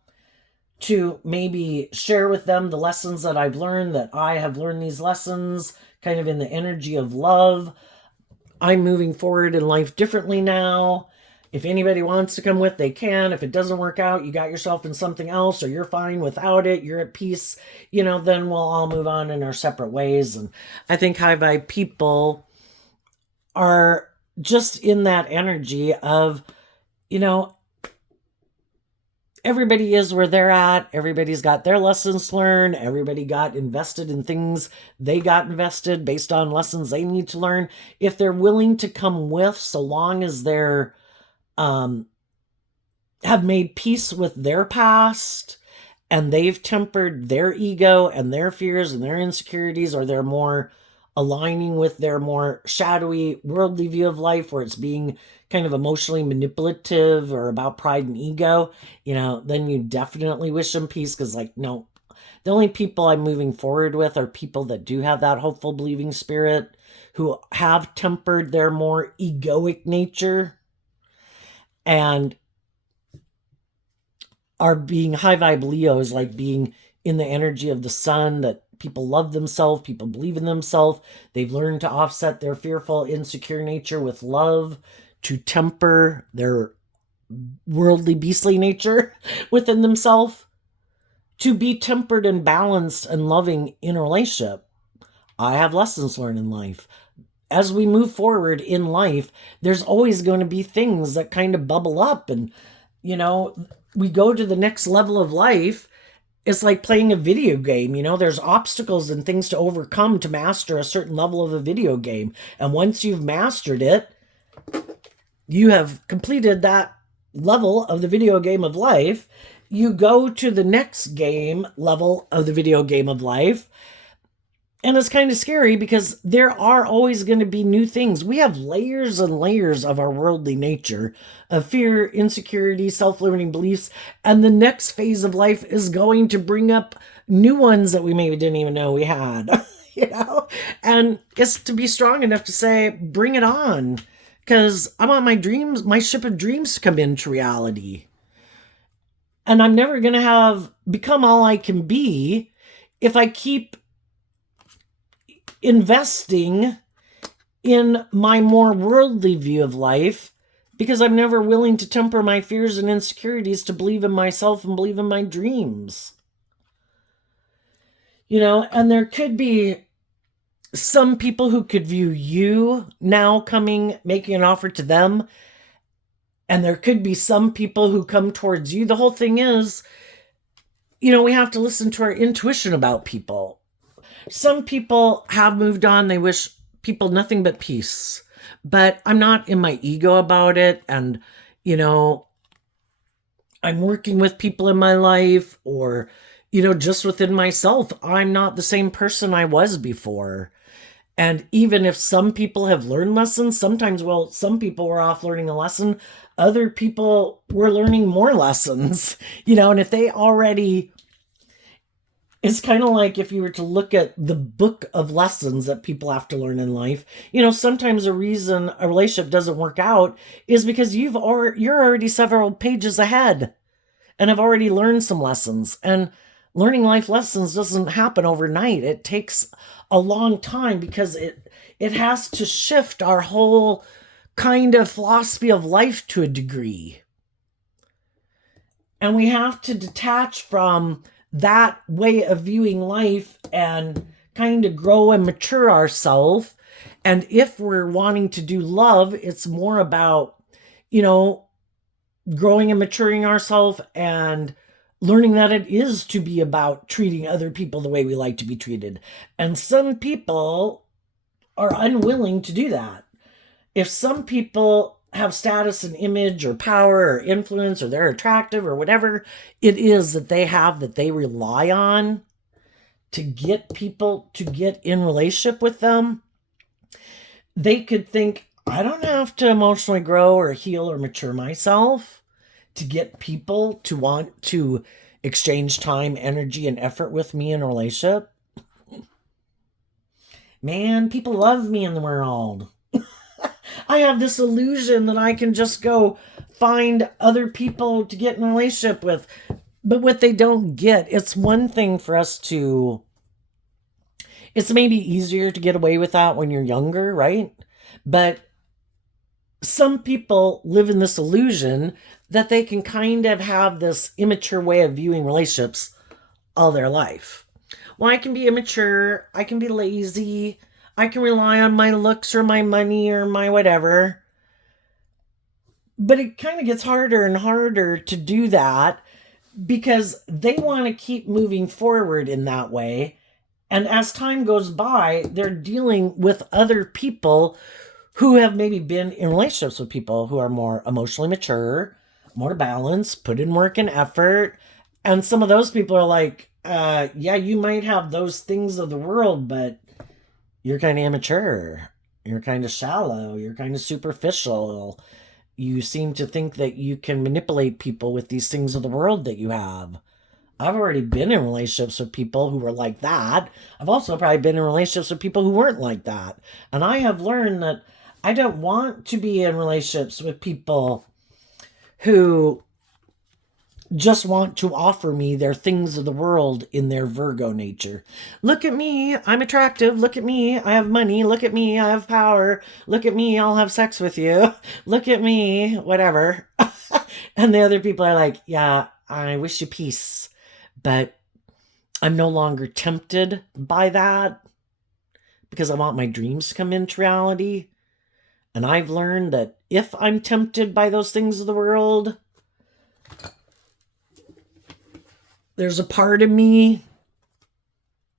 to maybe share with them the lessons that I've learned, that I have learned these lessons kind of in the energy of love. I'm moving forward in life differently now. If anybody wants to come with, they can. If it doesn't work out, you got yourself in something else, or you're fine without it, you're at peace, then we'll all move on in our separate ways. And I think high vibe people are just in that energy of, everybody is where they're at. Everybody's got their lessons learned. Everybody got invested in things they got invested based on lessons they need to learn. If they're willing to come with, so long as they're have made peace with their past and they've tempered their ego and their fears and their insecurities, or they're more aligning with their more shadowy worldly view of life, where it's being kind of emotionally manipulative or about pride and ego, then you definitely wish them peace. Because no, the only people I'm moving forward with are people that do have that hopeful, believing spirit, who have tempered their more egoic nature and are being high vibe Leos, like being in the energy of the sun, that people love themselves, people believe in themselves. They've learned to offset their fearful, insecure nature with love, to temper their worldly, beastly nature within themselves, to be tempered and balanced and loving in a relationship. I have lessons learned in life. As we move forward in life, there's always going to be things that kind of bubble up, and, we go to the next level of life. It's like playing a video game, there's obstacles and things to overcome to master a certain level of a video game. And once you've mastered it, you have completed that level of the video game of life. You go to the next game level of the video game of life. And it's kind of scary because there are always going to be new things. We have layers and layers of our worldly nature, of fear, insecurity, self-limiting beliefs. And the next phase of life is going to bring up new ones that we maybe didn't even know we had, And it's to be strong enough to say, bring it on. Because I want my dreams, my ship of dreams, to come into reality. And I'm never going to have become all I can be if I keep investing in my more worldly view of life, because I'm never willing to temper my fears and insecurities to believe in myself and believe in my dreams. And there could be some people who could view you now making an offer to them. And there could be some people who come towards you. The whole thing is, we have to listen to our intuition about people. Some people have moved on. They wish people nothing but peace. But I'm not in my ego about it. And, I'm working with people in my life, or, just within myself. I'm not the same person I was before. And even if some people have learned lessons, sometimes, some people were off learning a lesson. Other people were learning more lessons, and if they already... It's kind of like if you were to look at the book of lessons that people have to learn in life. Sometimes a reason a relationship doesn't work out is because you're already several pages ahead and have already learned some lessons. And learning life lessons doesn't happen overnight. It takes a long time because it has to shift our whole kind of philosophy of life to a degree. And we have to detach from that way of viewing life and kind of grow and mature ourselves. And if we're wanting to do love, it's more about, growing and maturing ourselves and learning that it is to be about treating other people the way we like to be treated. And some people are unwilling to do that. If some people have status and image or power or influence, or they're attractive or whatever it is that they have that they rely on to get people to get in relationship with them, they could think, I don't have to emotionally grow or heal or mature myself to get people to want to exchange time, energy, and effort with me in a relationship. Man, people love me in the world. I have this illusion that I can just go find other people to get in a relationship with. But what they don't get, it's one thing for us to, it's maybe easier to get away with that when you're younger, right? But some people live in this illusion that they can kind of have this immature way of viewing relationships all their life. Well, I can be immature, I can be lazy, I can rely on my looks or my money or my whatever. But it kind of gets harder and harder to do that because they want to keep moving forward in that way. And as time goes by, they're dealing with other people who have maybe been in relationships with people who are more emotionally mature, more balanced, put in work and effort. And some of those people are like, yeah, you might have those things of the world, but you're kind of immature. You're kind of shallow. You're kind of superficial. You seem to think that you can manipulate people with these things of the world that you have. I've already been in relationships with people who were like that. I've also probably been in relationships with people who weren't like that. And I have learned that I don't want to be in relationships with people who just want to offer me their things of the world in their Virgo nature. Look at me, I'm attractive. Look at me, I have money. Look at me, I have power. Look at me, I'll have sex with you. Look at me, whatever. And the other people are like, yeah, I wish you peace, but I'm no longer tempted by that because I want my dreams to come into reality. And I've learned that if I'm tempted by those things of the world, there's a part of me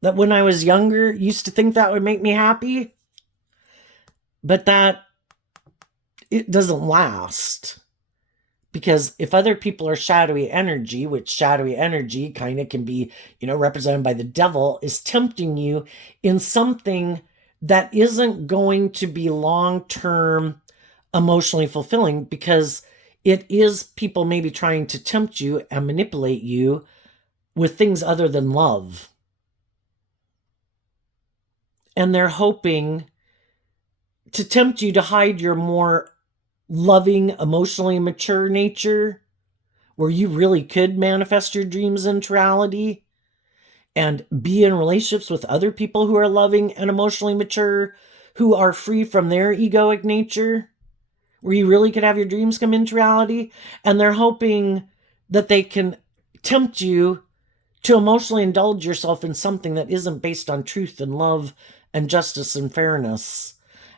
that when I was younger used to think that would make me happy, but that it doesn't last. Because if other people are shadowy energy, which shadowy energy kind of can be, represented by the devil, is tempting you in something that isn't going to be long-term emotionally fulfilling, because it is people maybe trying to tempt you and manipulate you with things other than love. And they're hoping to tempt you to hide your more loving, emotionally mature nature, where you really could manifest your dreams into reality and be in relationships with other people who are loving and emotionally mature, who are free from their egoic nature, where you really could have your dreams come into reality. And they're hoping that they can tempt you to emotionally indulge yourself in something that isn't based on truth and love and justice and fairness.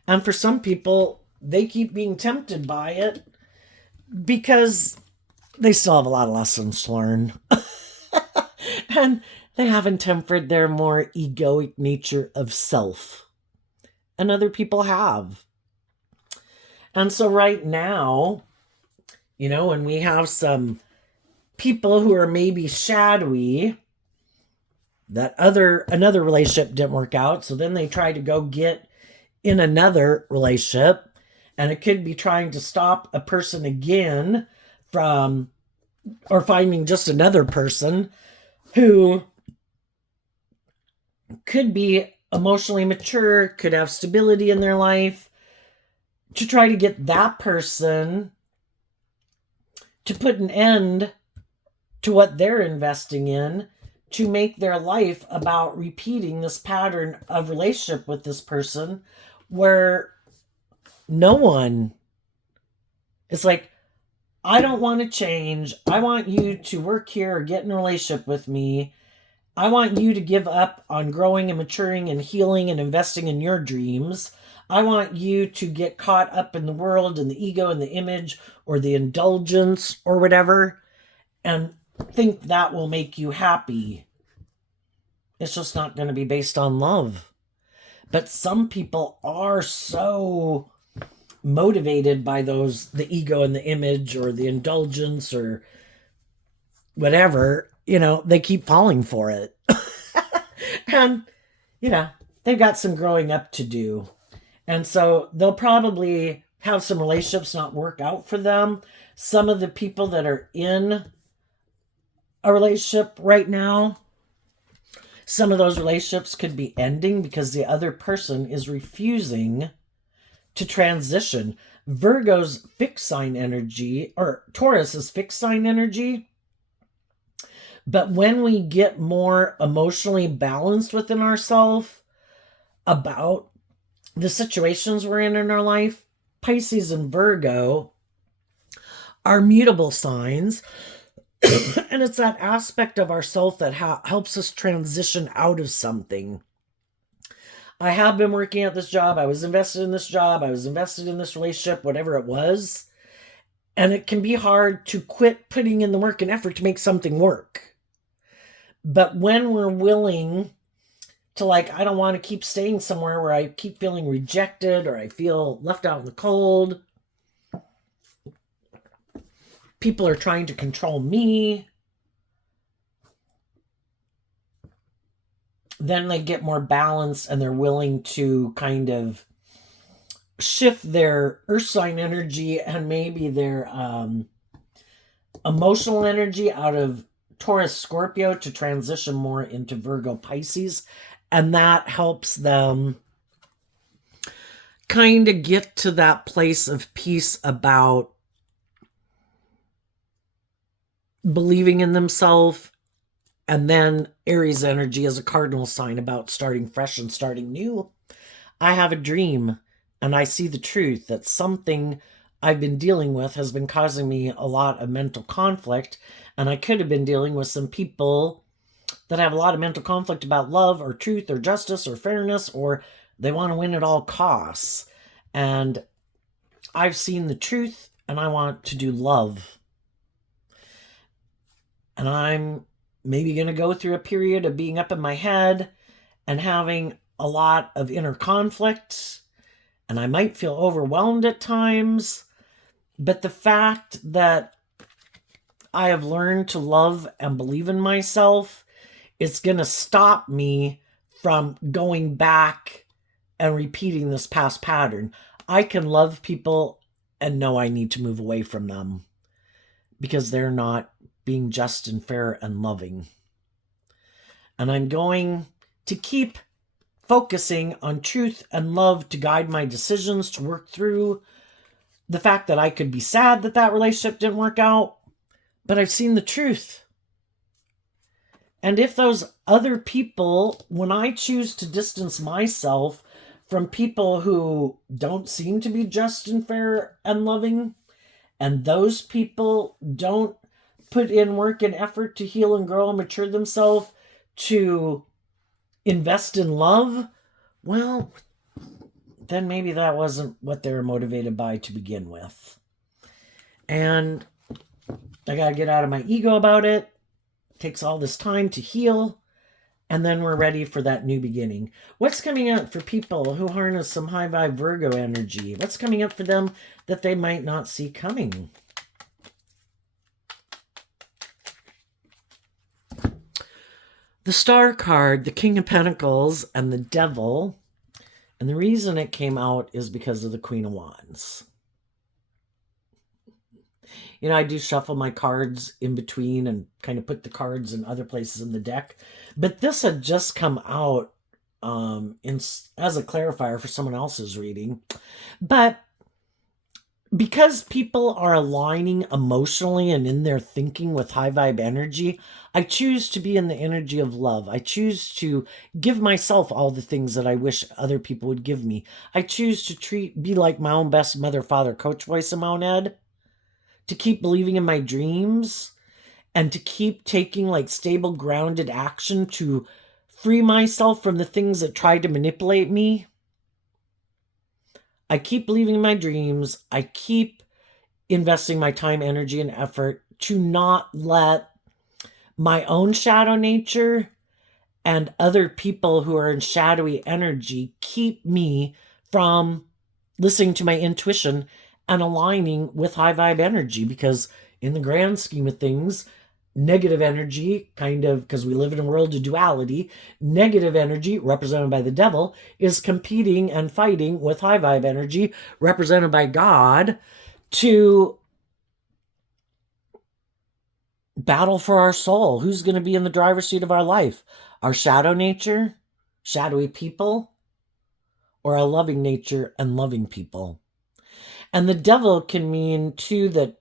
And for some people, they keep being tempted by it because they still have a lot of lessons to learn. And they haven't tempered their more egoic nature of self. And other people have. And so right now, when we have some people who are maybe shadowy, that another relationship didn't work out, so then they try to go get in another relationship, and it could be trying to stop a person again from, or finding just another person who could be emotionally mature, could have stability in their life, to try to get that person to put an end to what they're investing in, to make their life about repeating this pattern of relationship with this person where no one is like, I don't want to change. I want you to work here or get in a relationship with me. I want you to give up on growing and maturing and healing and investing in your dreams. I want you to get caught up in the world and the ego and the image or the indulgence or whatever and think that will make you happy. It's just not going to be based on love. But some people are so motivated by the ego and the image or the indulgence or whatever, they keep falling for it. And, they've got some growing up to do. And so they'll probably have some relationships not work out for them. Some of the people that are in a relationship right now, some of those relationships could be ending because the other person is refusing to transition. Virgo's fixed sign energy, or Taurus is fixed sign energy. But when we get more emotionally balanced within ourselves about the situations we're in our life, Pisces and Virgo are mutable signs. And it's that aspect of ourself that helps us transition out of something. I have been working at this job. I was invested in this job. I was invested in this relationship, whatever it was. And it can be hard to quit putting in the work and effort to make something work. But when we're willing to I don't want to keep staying somewhere where I keep feeling rejected or I feel left out in the cold. People are trying to control me. Then they get more balanced and they're willing to kind of shift their earth sign energy and maybe their emotional energy out of Taurus Scorpio to transition more into Virgo Pisces. And that helps them kind of get to that place of peace about believing in themselves. And then Aries energy is a cardinal sign about starting fresh and starting new. I have a dream and I see the truth that something I've been dealing with has been causing me a lot of mental conflict. And I could have been dealing with some people that have a lot of mental conflict about love or truth or justice or fairness, or they want to win at all costs. And I've seen the truth and I want to do love. And I'm maybe going to go through a period of being up in my head and having a lot of inner conflict. And I might feel overwhelmed at times. But the fact that I have learned to love and believe in myself, it's going to stop me from going back and repeating this past pattern. I can love people and know I need to move away from them because they're not being just and fair and loving. And I'm going to keep focusing on truth and love to guide my decisions, to work through the fact that I could be sad that that relationship didn't work out, but I've seen the truth. And if those other people, when I choose to distance myself from people who don't seem to be just and fair and loving, and those people don't put in work and effort to heal and grow and mature themselves to invest in love, well, then maybe that wasn't what they were motivated by to begin with. And I got to get out of my ego about it. It takes all this time to heal. And then we're ready for that new beginning. What's coming up for people who harness some high vibe Virgo energy? What's coming up for them that they might not see coming? The Star card, the King of Pentacles, and the Devil. And the reason it came out is because of the Queen of Wands. You know, I do shuffle my cards in between and kind of put the cards in other places in the deck. But this had just come out as a clarifier for someone else's reading. But because people are aligning emotionally and in their thinking with high vibe energy, I choose to be in the energy of love. I choose to give myself all the things that I wish other people would give me. I choose to be like my own best mother, father, coach voice in my own head, to keep believing in my dreams, and to keep taking like stable, grounded action to free myself from the things that try to manipulate me. I keep believing in my dreams. I keep investing my time, energy, and effort to not let my own shadow nature and other people who are in shadowy energy keep me from listening to my intuition and aligning with high vibe energy. Because in the grand scheme of things, negative energy, kind of, because we live in a world of duality, negative energy, represented by the devil, is competing and fighting with high vibe energy, represented by God, to battle for our soul. Who's going to be in the driver's seat of our life? Our shadow nature, shadowy people, or our loving nature and loving people? And the devil can mean too that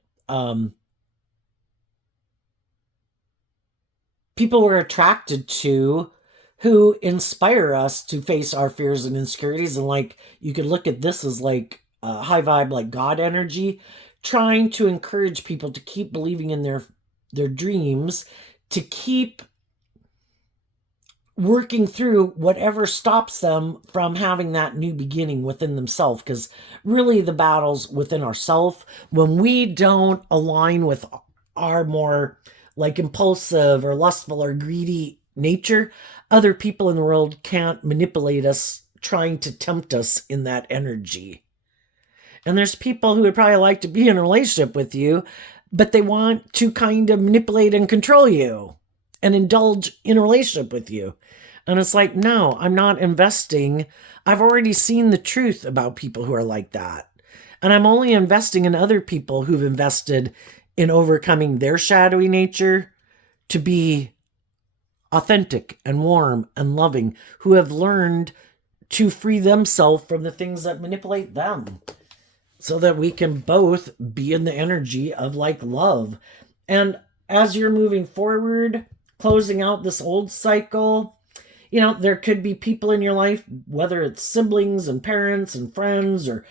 people we're attracted to who inspire us to face our fears and insecurities. And like, you could look at this as like high vibe, like God energy, trying to encourage people to keep believing in their dreams, to keep working through whatever stops them from having that new beginning within themselves. Because really the battle's within ourselves. When we don't align with our more like impulsive or lustful or greedy nature, other people in the world can't manipulate us, trying to tempt us in that energy. And there's people who would probably like to be in a relationship with you, but they want to kind of manipulate and control you and indulge in a relationship with you. And it's like, no, I'm not investing. I've already seen the truth about people who are like that. And I'm only investing in other people who've invested in overcoming their shadowy nature to be authentic and warm and loving, who have learned to free themselves from the things that manipulate them, so that we can both be in the energy of like love. And as you're moving forward, closing out this old cycle, you know, there could be people in your life, whether it's siblings and parents and friends or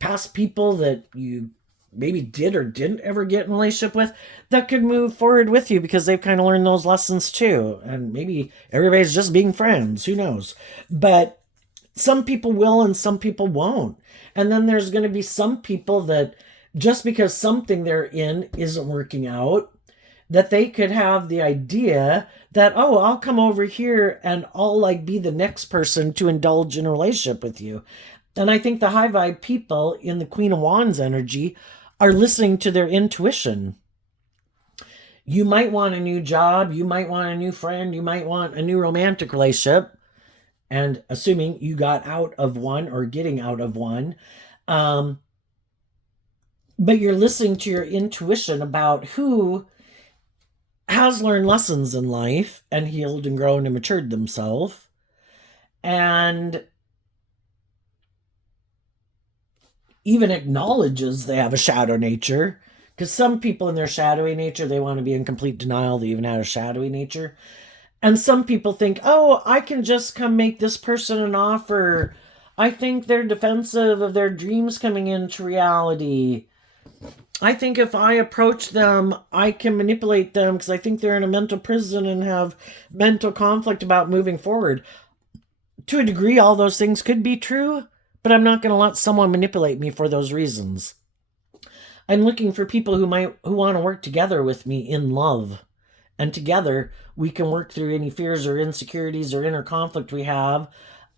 past people that you maybe did or didn't ever get in a relationship with, that could move forward with you because they've kind of learned those lessons too. And maybe everybody's just being friends, who knows? But some people will and some people won't. And then there's going to be some people that just because something they're in isn't working out, that they could have the idea that, oh, I'll come over here and I'll like be the next person to indulge in a relationship with you. And I think the high vibe people in the Queen of Wands energy are listening to their intuition. You might want a new job, you might want a new friend, you might want a new romantic relationship, and assuming you got out of one or getting out of one, but you're listening to your intuition about who has learned lessons in life and healed and grown and matured themselves, and even acknowledges they have a shadow nature. Because some people in their shadowy nature, they want to be in complete denial they even have a shadowy nature. And some people think, oh, I can just come make this person an offer. I think they're defensive of their dreams coming into reality. I think if I approach them, I can manipulate them because I think they're in a mental prison and have mental conflict about moving forward. To a degree, all those things could be true, but I'm not going to let someone manipulate me for those reasons. I'm looking for people who want to work together with me in love. And together, we can work through any fears or insecurities or inner conflict we have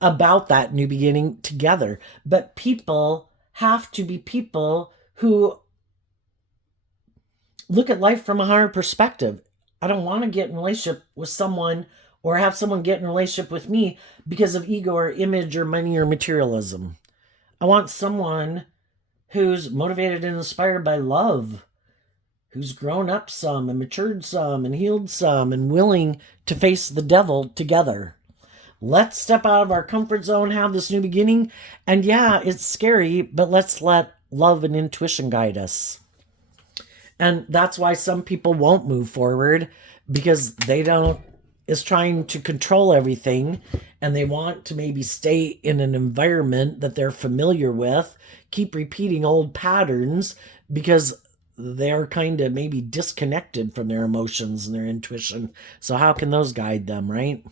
about that new beginning together. But people have to be people who look at life from a higher perspective. I don't want to get in a relationship with someone or have someone get in a relationship with me because of ego or image or money or materialism. I want someone who's motivated and inspired by love, who's grown up some and matured some and healed some and willing to face the devil together. Let's step out of our comfort zone, have this new beginning. And yeah, it's scary, but let's let love and intuition guide us. And that's why some people won't move forward, because they don't, is trying to control everything, and they want to maybe stay in an environment that they're familiar with, keep repeating old patterns because they're kind of maybe disconnected from their emotions and their intuition. So how can those guide them, right?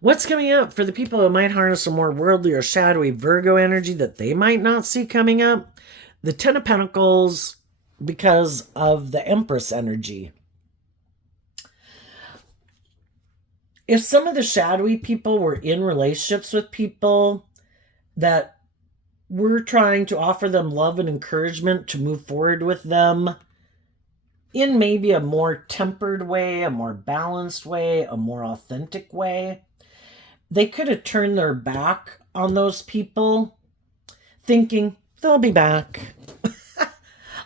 What's coming up for the people who might harness a more worldly or shadowy Virgo energy that they might not see coming up? The Ten of Pentacles, because of the Empress energy. If some of the shadowy people were in relationships with people that were trying to offer them love and encouragement to move forward with them in maybe a more tempered way, a more balanced way, a more authentic way, they could have turned their back on those people thinking they'll be back.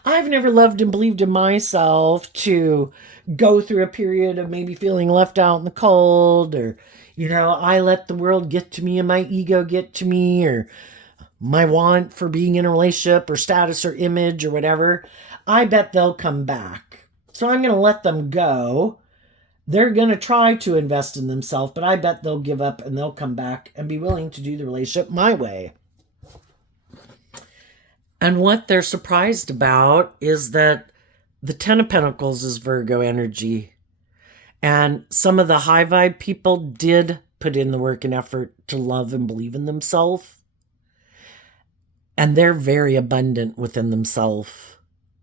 I've never loved and believed in myself to go through a period of maybe feeling left out in the cold, or, I let the world get to me and my ego get to me, or my want for being in a relationship or status or image or whatever. I bet they'll come back. So I'm going to let them go. They're going to try to invest in themselves, but I bet they'll give up and they'll come back and be willing to do the relationship my way. And what they're surprised about is that the Ten of Pentacles is Virgo energy. And some of the high vibe people did put in the work and effort to love and believe in themselves. And they're very abundant within themselves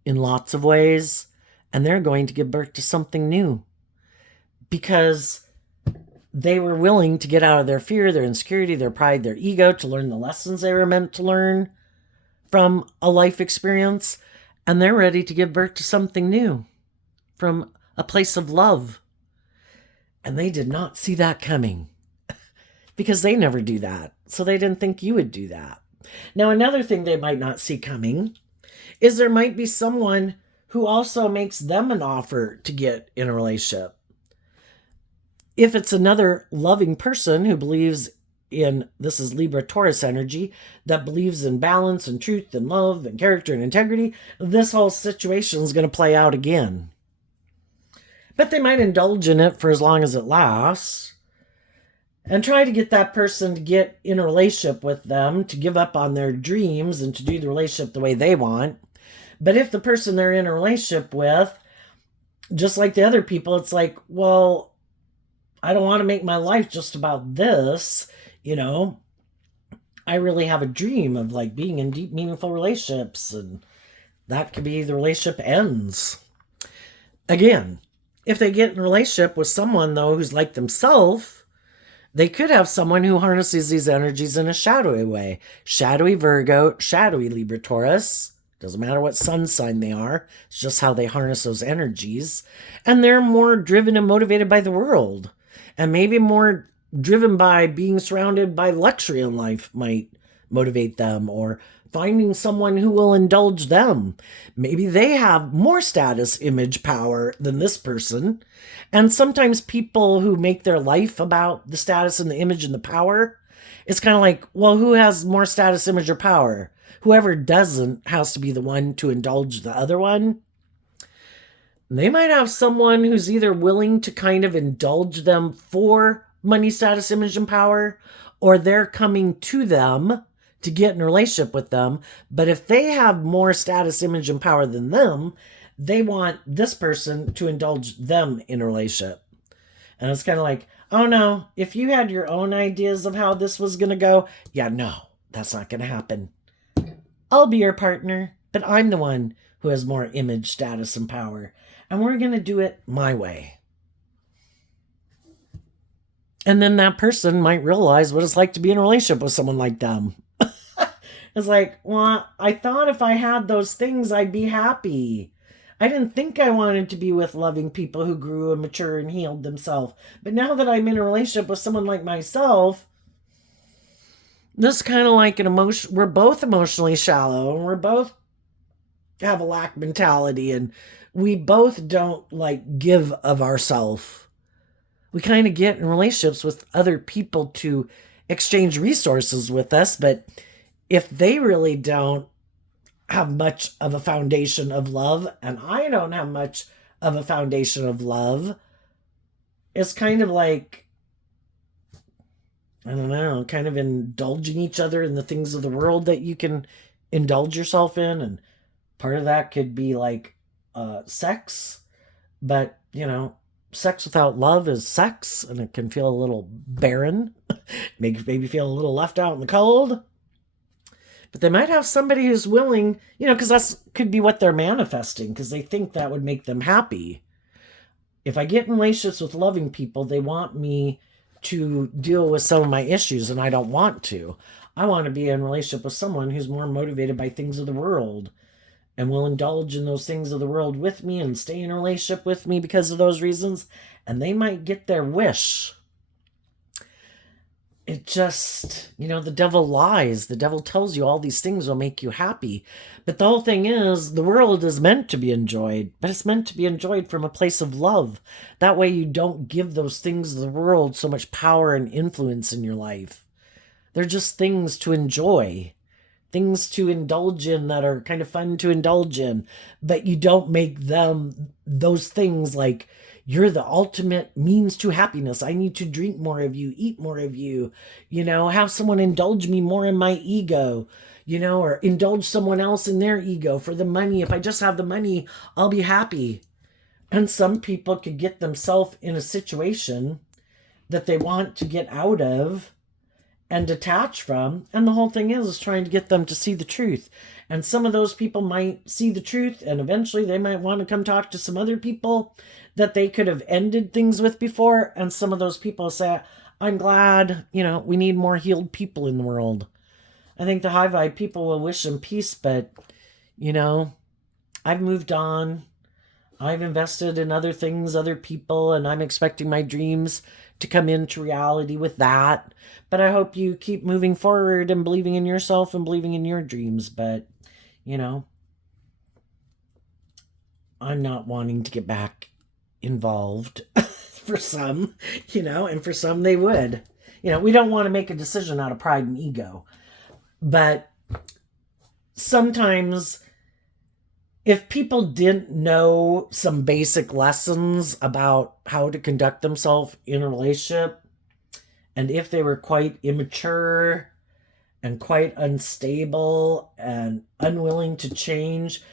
in lots of ways. And they're going to give birth to something new, because they were willing to get out of their fear, their insecurity, their pride, their ego, to learn the lessons they were meant to learn from a life experience, and they're ready to give birth to something new from a place of love. And they did not see that coming, because they never do that. So they didn't think you would do that. Now, another thing they might not see coming is there might be someone who also makes them an offer to get in a relationship. If it's another loving person who believes in, this is Libra-Taurus energy, that believes in balance and truth and love and character and integrity, this whole situation is going to play out again. But they might indulge in it for as long as it lasts and try to get that person to get in a relationship with them, to give up on their dreams and to do the relationship the way they want. But if the person they're in a relationship with, just like the other people, it's like, well, I don't want to make my life just about this. I really have a dream of like being in deep, meaningful relationships, and that could be the relationship ends. Again, if they get in a relationship with someone, though, who's like themselves, they could have someone who harnesses these energies in a shadowy way. Shadowy Virgo, shadowy Libra-Taurus. Doesn't matter what sun sign they are. It's just how they harness those energies. And they're more driven and motivated by the world. And maybe more driven by being surrounded by luxury in life might motivate them, or finding someone who will indulge them. Maybe they have more status, image, power than this person. And sometimes people who make their life about the status and the image and the power, it's kind of like, well, who has more status, image, or power? Whoever doesn't has to be the one to indulge the other one. They might have someone who's either willing to kind of indulge them for money, status, image, and power, or they're coming to them to get in a relationship with them. But if they have more status, image, and power than them, they want this person to indulge them in a relationship. And it's kind of like, oh no, if you had your own ideas of how this was going to go, yeah, no, that's not going to happen. I'll be your partner, but I'm the one who has more image, status, and power. And we're going to do it my way. And then that person might realize what it's like to be in a relationship with someone like them. It's like, well, I thought if I had those things, I'd be happy. I didn't think I wanted to be with loving people who grew and matured and healed themselves. But now that I'm in a relationship with someone like myself, this is kind of like an emotion. We're both emotionally shallow, and we're both have a lack mentality, and we both don't like give of ourselves. We kind of get in relationships with other people to exchange resources with us, but if they really don't have much of a foundation of love, and I don't have much of a foundation of love. It's kind of like, I don't know, kind of indulging each other in the things of the world that you can indulge yourself in. And part of that could be like sex, but sex without love is sex, and it can feel a little barren, maybe feel a little left out in the cold. But they might have somebody who's willing, because that could be what they're manifesting, because they think that would make them happy. If I get in relationships with loving people, they want me to deal with some of my issues, and I don't want to. I want to be in a relationship with someone who's more motivated by things of the world and will indulge in those things of the world with me and stay in a relationship with me because of those reasons. And they might get their wish. It just, the devil lies. The devil tells you all these things will make you happy. But the whole thing is, the world is meant to be enjoyed, but it's meant to be enjoyed from a place of love. That way you don't give those things of the world so much power and influence in your life. They're just things to enjoy, things to indulge in that are kind of fun to indulge in, but you don't make them those things like, you're the ultimate means to happiness. I need to drink more of you, eat more of you, have someone indulge me more in my ego, or indulge someone else in their ego for the money. If I just have the money, I'll be happy. And some people could get themselves in a situation that they want to get out of and detach from. And the whole thing is trying to get them to see the truth. And some of those people might see the truth, and eventually they might want to come talk to some other people that they could have ended things with before. And some of those people say, I'm glad, we need more healed people in the world. I think the high vibe people will wish them peace, but, I've moved on. I've invested in other things, other people, and I'm expecting my dreams to come into reality with that. But I hope you keep moving forward and believing in yourself and believing in your dreams. But, I'm not wanting to get back involved for some, and for some they would. We don't want to make a decision out of pride and ego. But sometimes if people didn't know some basic lessons about how to conduct themselves in a relationship, and if they were quite immature and quite unstable and unwilling to change,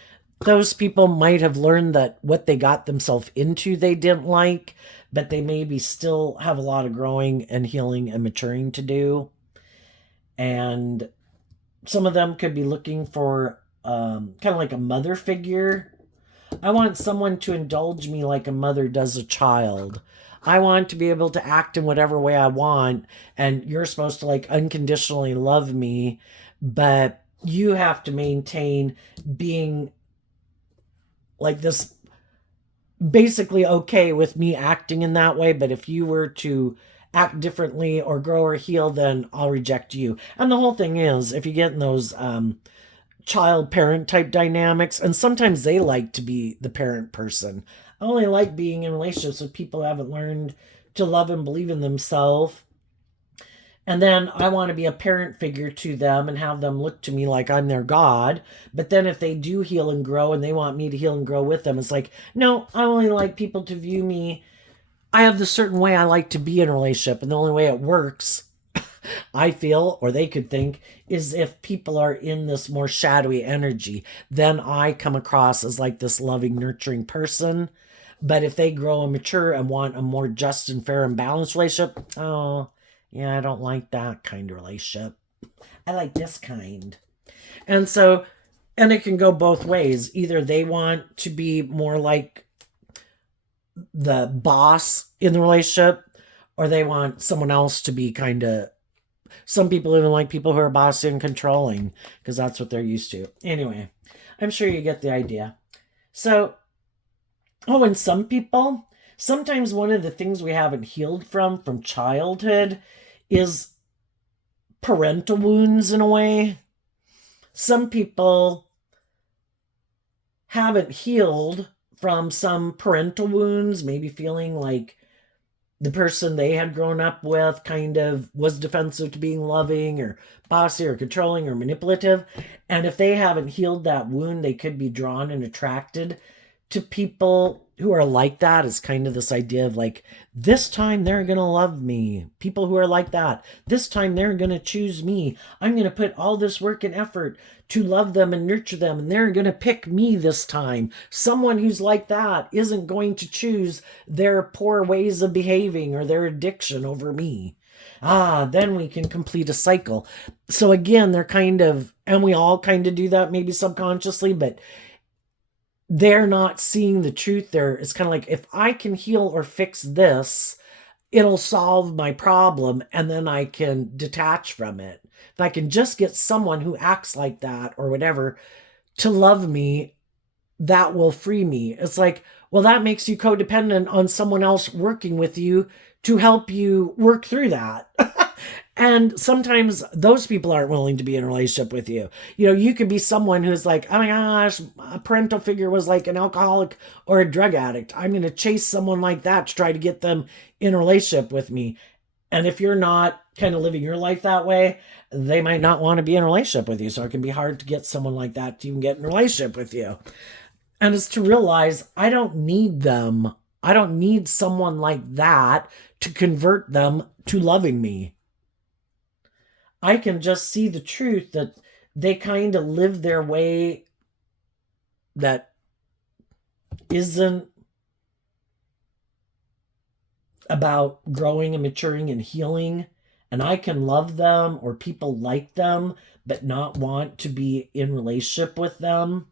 those people might have learned that what they got themselves into they didn't like, but they maybe still have a lot of growing and healing and maturing to do. And some of them could be looking for kind of like a mother figure. I want someone to indulge me like a mother does a child. I want to be able to act in whatever way I want, and you're supposed to like unconditionally love me, but you have to maintain being like this, basically okay with me acting in that way. But if you were to act differently or grow or heal, then I'll reject you. And the whole thing is, if you get in those child parent type dynamics, and sometimes they like to be the parent person. I only like being in relationships with people who haven't learned to love and believe in themselves. And then I want to be a parent figure to them and have them look to me like I'm their God. But then if they do heal and grow and they want me to heal and grow with them, it's like, no, I only like people to view me. I have this certain way I like to be in a relationship. And the only way it works, I feel, or they could think, is if people are in this more shadowy energy. Then I come across as like this loving, nurturing person. But if they grow and mature and want a more just and fair and balanced relationship, oh, yeah, I don't like that kind of relationship. I like this kind. And so, and it can go both ways. Either they want to be more like the boss in the relationship, or they want someone else to be kind of, some people even like people who are bossy and controlling because that's what they're used to. Anyway, I'm sure you get the idea. So, and some people, sometimes one of the things we haven't healed from childhood is parental wounds in a way. Some people haven't healed from some parental wounds, maybe feeling like the person they had grown up with kind of was defensive to being loving or bossy or controlling or manipulative. And if they haven't healed that wound, they could be drawn and attracted to people who are like that. Is kind of this idea of like, this time they're going to love me. People who are like that, this time they're going to choose me. I'm going to put all this work and effort to love them and nurture them, and they're going to pick me this time. Someone who's like that isn't going to choose their poor ways of behaving or their addiction over me. Then we can complete a cycle. So again, they're kind of, and we all kind of do that maybe subconsciously, but they're not seeing the truth there. It's kind of like, if I can heal or fix this, it'll solve my problem, and then I can detach from it. If I can just get someone who acts like that or whatever to love me, that will free me. It's like, well, that makes you codependent on someone else working with you to help you work through that. And sometimes those people aren't willing to be in a relationship with you. You know, you could be someone who's like, oh my gosh, a parental figure was like an alcoholic or a drug addict. I'm going to chase someone like that to try to get them in a relationship with me. And if you're not kind of living your life that way, they might not want to be in a relationship with you. So it can be hard to get someone like that to even get in a relationship with you. And it's to realize, I don't need them. I don't need someone like that to convert them to loving me. I can just see the truth that they kind of live their way that isn't about growing and maturing and healing. And I can love them or people like them, but not want to be in relationship with them,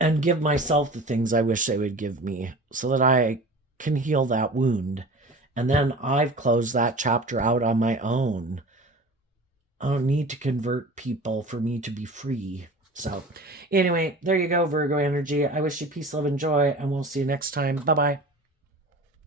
and give myself the things I wish they would give me so that I can heal that wound. And then I've closed that chapter out on my own. I don't need to convert people for me to be free. So anyway, there you go, Virgo energy. I wish you peace, love, and joy, and we'll see you next time. Bye-bye.